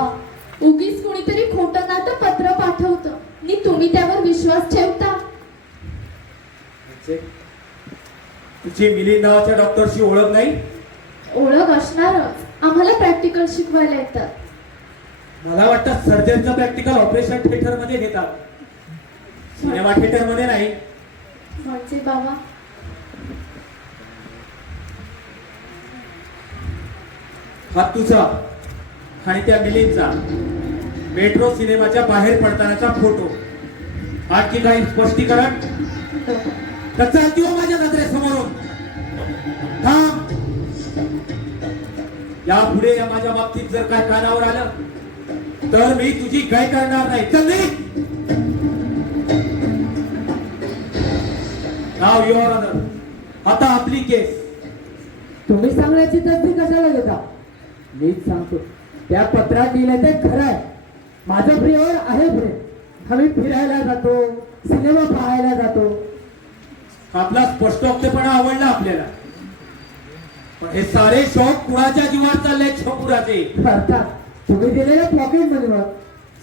उगीच कुणीतरी खोटं नाटं पत्र पाठवतं आणि तुम्ही त्यावर विश्वास ठेवता. म्हणजे तुझी मिलिंद नावाच्या डॉक्टरशी ओळख नाही? ओळख असणारच. आम्हाला प्रॅक्टिकल शिकवायला येतात. मला वाटतं सर्जनचं प्रॅक्टिकल ऑपरेशन थिएटर मध्ये घेतात, सिनेमा थिएटर मध्ये नाही. म्हणजे बाबा, हा तुझा आणि त्या मिलिंदचा मेट्रो सिनेमाच्या बाहेर पडतानाचा फोटो. आणखी काही स्पष्टीकरण? तर चालती हो माझ्या नजरेसमोरून. थांब. यापुढे या माझ्या बाबतीत जर काय कानावर आलं तर मी तुझी काय करणार नाही. चल निघ. नाव युअर ऑनर, आता आपली केस. तुम्ही सांगण्याची तसदी कशाला घेता? मीच सांगतो. त्या पत्रात लिहिलं ते खरं आहे. माझं प्रियावर आहे प्रेम. आम्ही फिरायला जातो, सिनेमा पाहायला जातो. आपला स्पष्टोक्तपणा आवडला आपल्याला, पण हे सारे शौक कुणाच्या जीवावर चालले? छोपुराचे. अर्थात तुम्ही दिलेल्या पॉकेट मनीवर.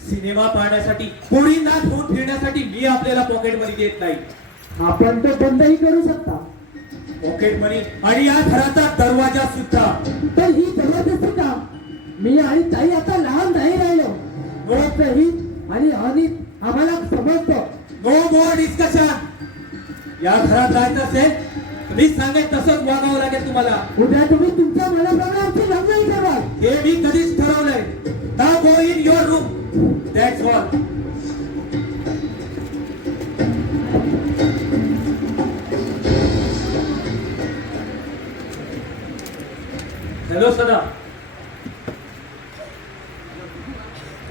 सिनेमा पाहण्यासाठी, पोरींना घेऊन फिरण्यासाठी मी आपल्याला पॉकेट मनी देत नाही. आपण तो बंदही करू शकता. पॉकेट मनी आणि या घराचा दरवाजा सुद्धा. पण ही जबरदस्ती का? मी आणि ताई आता लहान नाही राहिलो. ही आणि अनित आम्हाला समजतो. No more discussion. या घरात जायचं असेल मी सांगेन तसंच वागावं लागेल तुम्हाला. उद्या तुम्ही तुमच्या मनाप्रमाणे आमची लग्नही कराल. हे मी कधीच ठरवलंय. Now go in your room. That's all. Hello Sada,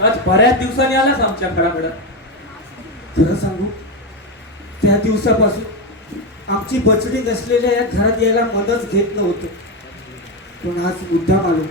आज बऱ्याच दिवसांनी आलास आमच्या घराकडं. खरं सांगू, त्या दिवसापासून आमची बचडी नसलेल्या या घरात यायला मनच घेत नव्हतं, पण आज मुद्दाम आलो.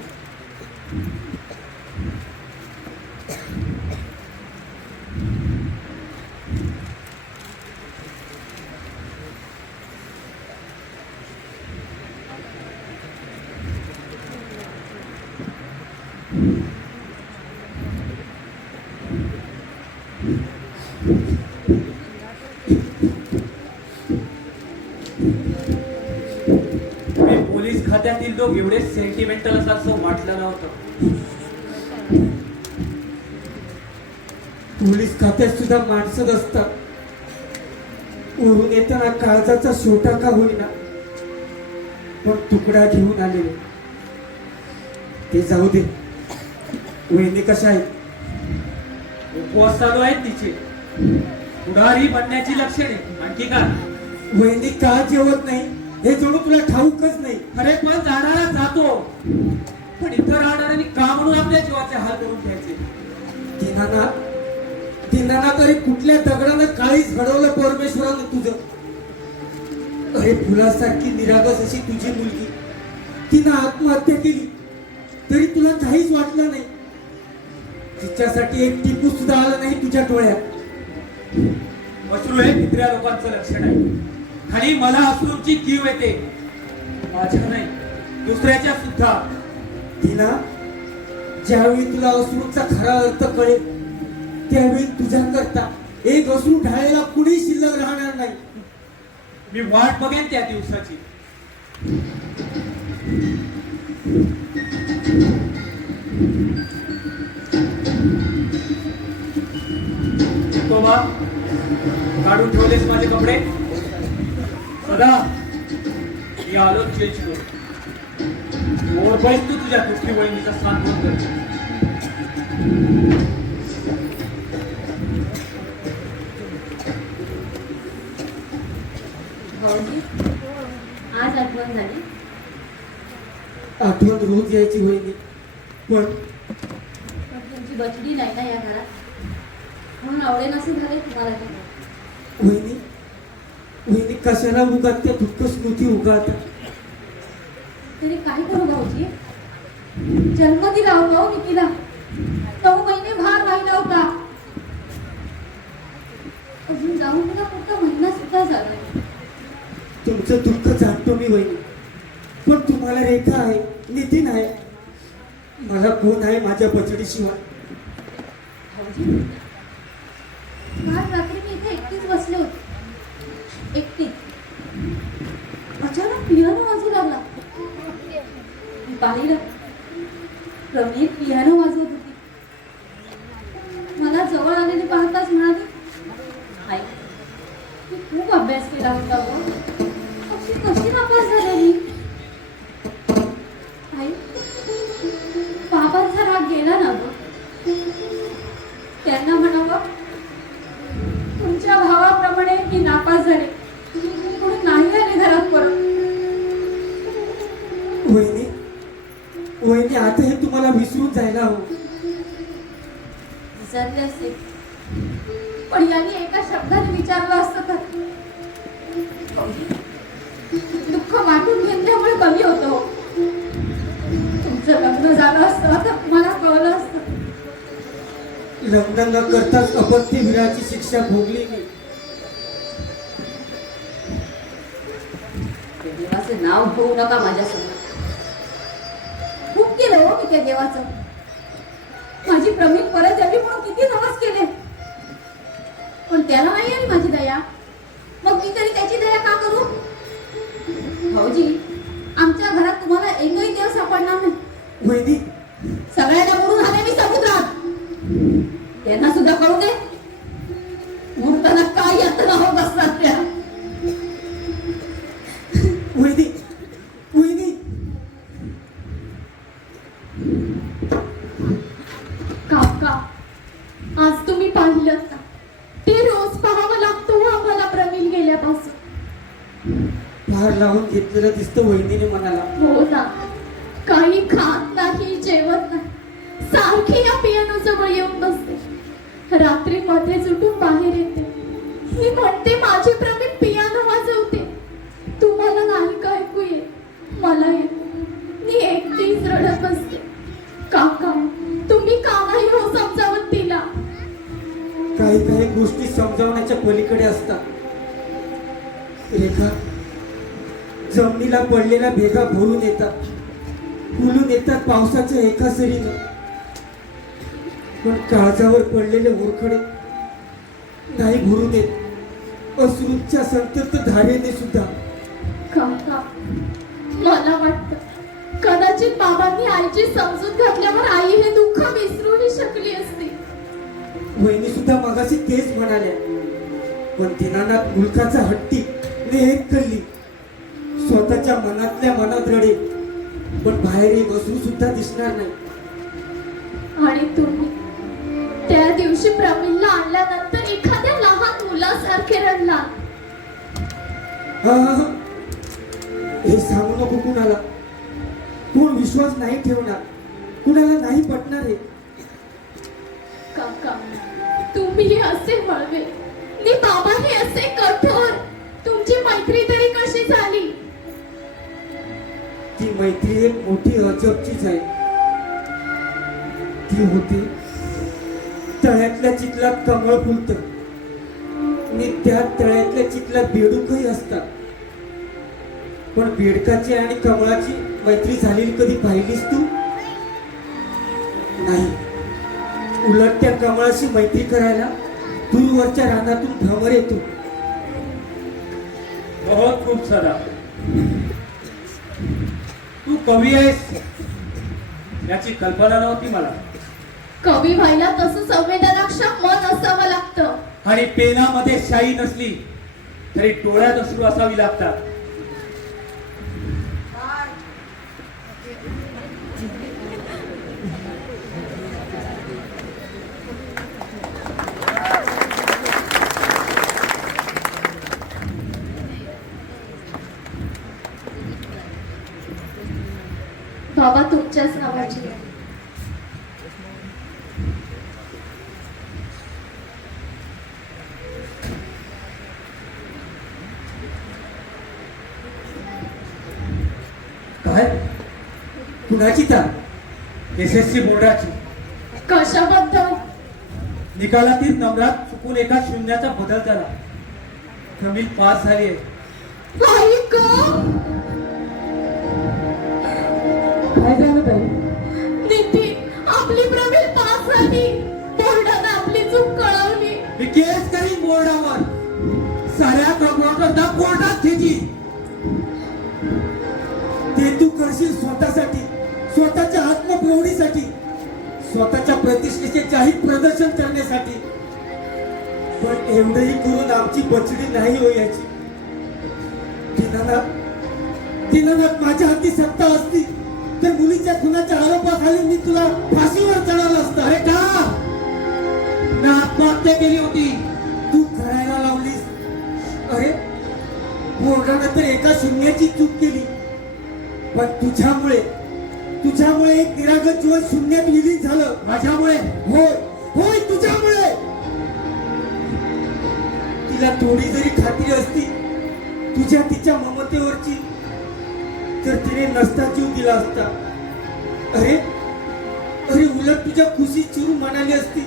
तुम्ही पोलीस खात्यातील लोक एवढे सेंटिमेंटल असं वाटलं नव्हतं. पोलीस खात्यात सुद्धा माणसंच असतात. उरून येताना काळजाचा छोटा का होईना पण तुकडा घेऊन आलेले. ते जाऊ दे. वहिनी कशा आहेत? उपवास चालू आहेत तिचे. पुढारी बनण्याची लक्षणे. आणखी का? वहिनी का जेवत नाही हे जणू तुला ठाऊकच नाही. अरे पण जाणारा जातो, पण इथं राहणाऱ्यांनी का म्हणून आपल्या जीवाचे हाल करून घ्यायचे? दिनाना तरी कुठल्या दगडानं काळीच घडवलं परमेश्वरानं तुझं. अरे फुलासारखी निरागस अशी तुझी मुलगी, तिनं आत्महत्या केली तरी तुला काहीच वाटलं नाही. तिच्यासाठी एक टिपू सुद्धा आलं नाही तुझ्या डोळ्यात. अश्रू हे भित्र्या लोकांचं लक्षण आहे. आणि मला अश्रूंची कीव येते. माझ्या नाही, दुसऱ्याच्या सुद्धा. तिला ज्यावेळी तुला अश्रूचा खरा अर्थ कळेल त्यावेळी तुझ्या करता एक अश्रू ढाळायला कुणी शिल्लक राहणार नाही. मी वाट बघेन त्या दिवसाची. तो बा काढून ठेवलेस माझे कपडे. सदा मी आलो चेंज करू. और बैस तू तुझ्या दुःखी वहिनीचा सांत्वन कर. भाऊजी आज आठवण झाली. आठवण रोज यायची वहिनी, पण पण तुमची बचडी नाही ना या घरात, म्हणून आवडेल असे झाले तुम्हाला ते. वहिनी वहिनी कशाला उगात त्या दुःख स्मृती उगात. तरी काय करू भाऊजी, जन्म दिला होता हो निकीला, 9 महिने भार राहिला होता. अजून जाऊन मला फक्त महिना सुद्धा झाला नाही. तुमचं दुःख जाणतो मी वहिनी, पण तुम्हाला रेखा आहे, नितीन आहे, मला कोण आहे माझ्या बचडीशिवाय. भाऊजी काल रात्री मी इथे एकटीच बसले होते, एकटीच. अचानक पियानो वाजू लागला. मी पाहिलं, प्रवीण पियानो वाजवत होती. मला जवळ आलेली पाहताच म्हणाली, आई मी खूप अभ्यास केला होता गं, अशी कशी नापास झालेली. आई बाबांचा राग गेला ना गं. त्यांना म्हणावं तुमच्या भावाप्रमाणे मी नापास झाले म्हणून नाही आले घरात परत. वहिनी वहिनी आता हे तुम्हाला विसरून जायला हवं. विसरले असते, पण यांनी एका शब्दाने विचारलं असतं तर. दुःख वाटून घेतल्यामुळे कमी होतं. तुमचं लग्न झालं असतं तर मला कळलं असतं. लग्न न करताच अपत्य विराची शिक्षा भोगली मी. त्या देवाचं नाव घेऊ नका माझ्यासमोर. खूप केलं हो मी त्या देवाचं. माझी प्रमित परत यावी म्हणून किती नवस केले, पण त्याला नाही आली माझी दया. मग मी तरी त्याची दया का करू. भाऊजी आमच्या घरात तुम्हाला एकही देव सापडणार नाही. वहिनी सगळ्यांना बुडून आले मी समुद्रात. त्यांना सुद्धा कळू दे मुहूर्ताला काय यातना होत असतात त्या. वहिनी वहिनी काका आज तुम्ही पाहिलं का, ते रोज पाहावं लागतो आम्हाला प्रवीण गेल्यापासून. भार लावून घेतलेलं दिसतं वहिनीने मनाला. हो ना, काही खात नाही, जेवत नाही, सारखी या पियानो जवळ येऊन बसते. रात्री मध्येच उठून बाहेर येते. मी म्हणते माझी प्रवीण पियानो वाजवते, तुम्हाला नाही का ऐकू येत, मला येत. मी एकटीच रडत बसते. काका तुम्ही का नाही हो समजावत तिला. काही काही गोष्टी समजावण्याच्या पलीकडे असतात. रेखा जमिनीला पडलेल्या भेगा भरून येतात, फुलून येतात पावसाच्या एका सरीनं, पण काळजावर पडलेले ओरखडे नाही भरून येत अश्रूच्या संतप्त धारेने सुद्धा. काका मला वाटतं कदाचित बाबांनी आईची समजूत घातल्यावर आई हे दुःख विसरूही शकली असती. वहिनी सुद्धा मगाशी तेच म्हणाल्या, पण दीनानाथ मुलखाचा हट्टी ने एक कल्ली स्वतःच्या मनातल्या मनात रडे, पण बाहेर एक अश्रू सुद्धा दिसणार नाही. आणि तुम्ही त्या दिवशी प्रवीणला आणल्यानंतर एखाद्या लहान मुलासारखे रडला. हा हा हा. हे सांगू नको कुणाला, कोण विश्वास नाही ठेवणार, कुणाला नाही पटणार आहे. काका तुम्ही हे असे हळवे आणि बाबा हे असे कठोर, तुमची मैत्री तरी कशी झाली. ती मैत्री एक मोठी अजबचीच आहे. ती होती तळ्यातल्या चिखलात कमळ फुलतं आणि त्या तळ्यातल्या चिखलात बेडूकही असतात. पण बेडकाची आणि कमळाची मैत्री झालेली कधी पाहिलीस तू. नाही, उलट त्या कमळाशी मैत्री करायला दूरवरच्या रानातून भ्रमर येतो. बहुत खूप सारा. तू कवी आहेस याची कल्पना नव्हती मला. कवी व्हायला तसं संवेदनाक्षम मन असावं लागतं. आणि पेनामध्ये शाई नसली तरी डोळ्यात अश्रू असावी लागतात. बाबा तुमच्याच नावाची आहे. काय? कुणाची तार? SSC बोर्डाची. कशाबद्दल? निकालातील नंबरात चुकून एका शून्याचा बदल झाला. प्रमिल पास झाली आहे. आई ग! काय झालं ताई? नितीन, आपली प्रमिल पास झाली. बोर्डानं आपली चूक कळवली. मी केस करीन बोर्डावर. साऱ्या कॉम्प्युटरचा बोर्डात घ्यायची. ते तू करशील स्वतःसाठी, स्वतःच्या आत्मप्रौढीसाठी, स्वतःच्या प्रतिष्ठेचे जाहीर प्रदर्शन करण्यासाठी. पण एवढंही करून आमची बचडी नाही होयाची. दिनानाथ, माझ्या हाती सत्ता असती तर मुलीच्या खुनाच्या आरोपाखाली मी तुला फाशीवर चढवलं असतं. अरे का? मी आत्महत्या केली होती. तू करायला लावलीस. अरे, बोर्डानं तर एका शून्याची चूक केली, पण तुझ्यामुळे एक निरागस जीवन शून्यात विलीन झालं. माझ्यामुळे? होय, तुझ्यामुळे. तिला थोडी जरी खात्री असती तिच्या ममतेवरची तर तिने नसता जीव दिला असता. अरे, उलट तुझ्या खुशी चिरून म्हणाली असती,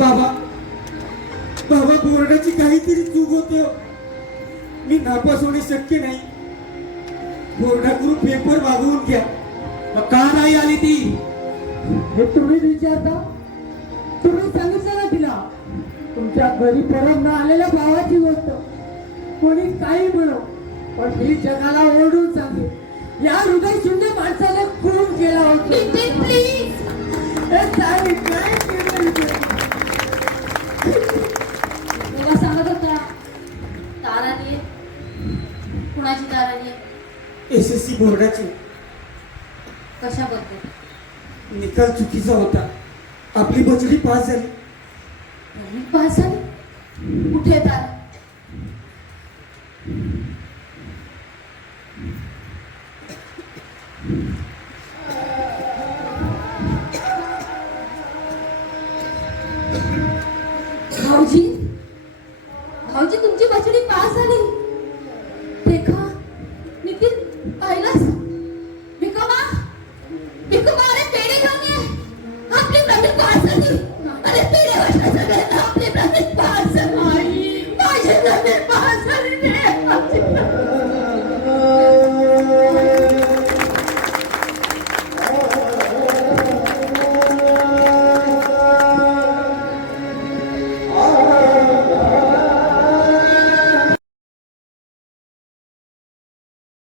बाबा बोर्डाची काहीतरी चूक होते. मी नापास होणे शक्य नाही. बोर्डाकडून पेपर मागवून घ्या. मग का नाही आली ती? हे तुम्हीच विचारता? तुम्ही सांगितलं ना तिला. तुमच्या घरी परत न आलेल्या भावाची गोष्ट. कोणी काही म्हणो, पण ही जगाला ओरडून सांगे, या हृदय शून्य माणसाने खून केला होता. नितीन प्लीज. हे ताई, काय केलं इथे? तेव्हा सांगत होता तारानी आहे. कुणाची तारानी आहे? SSC बोर्डाची. कशाबद्दल? निकाल चुकीचा होता. आपली बचडी पास झाली. प्रमिल पास झाली? कुठे तारा? भाऊजी तुमची बछडी पास झाली. देखा नितीन, पाहिलंस? भिकोबा, अरे पेढे घेऊन ये. आपली प्रमिल पास झाली.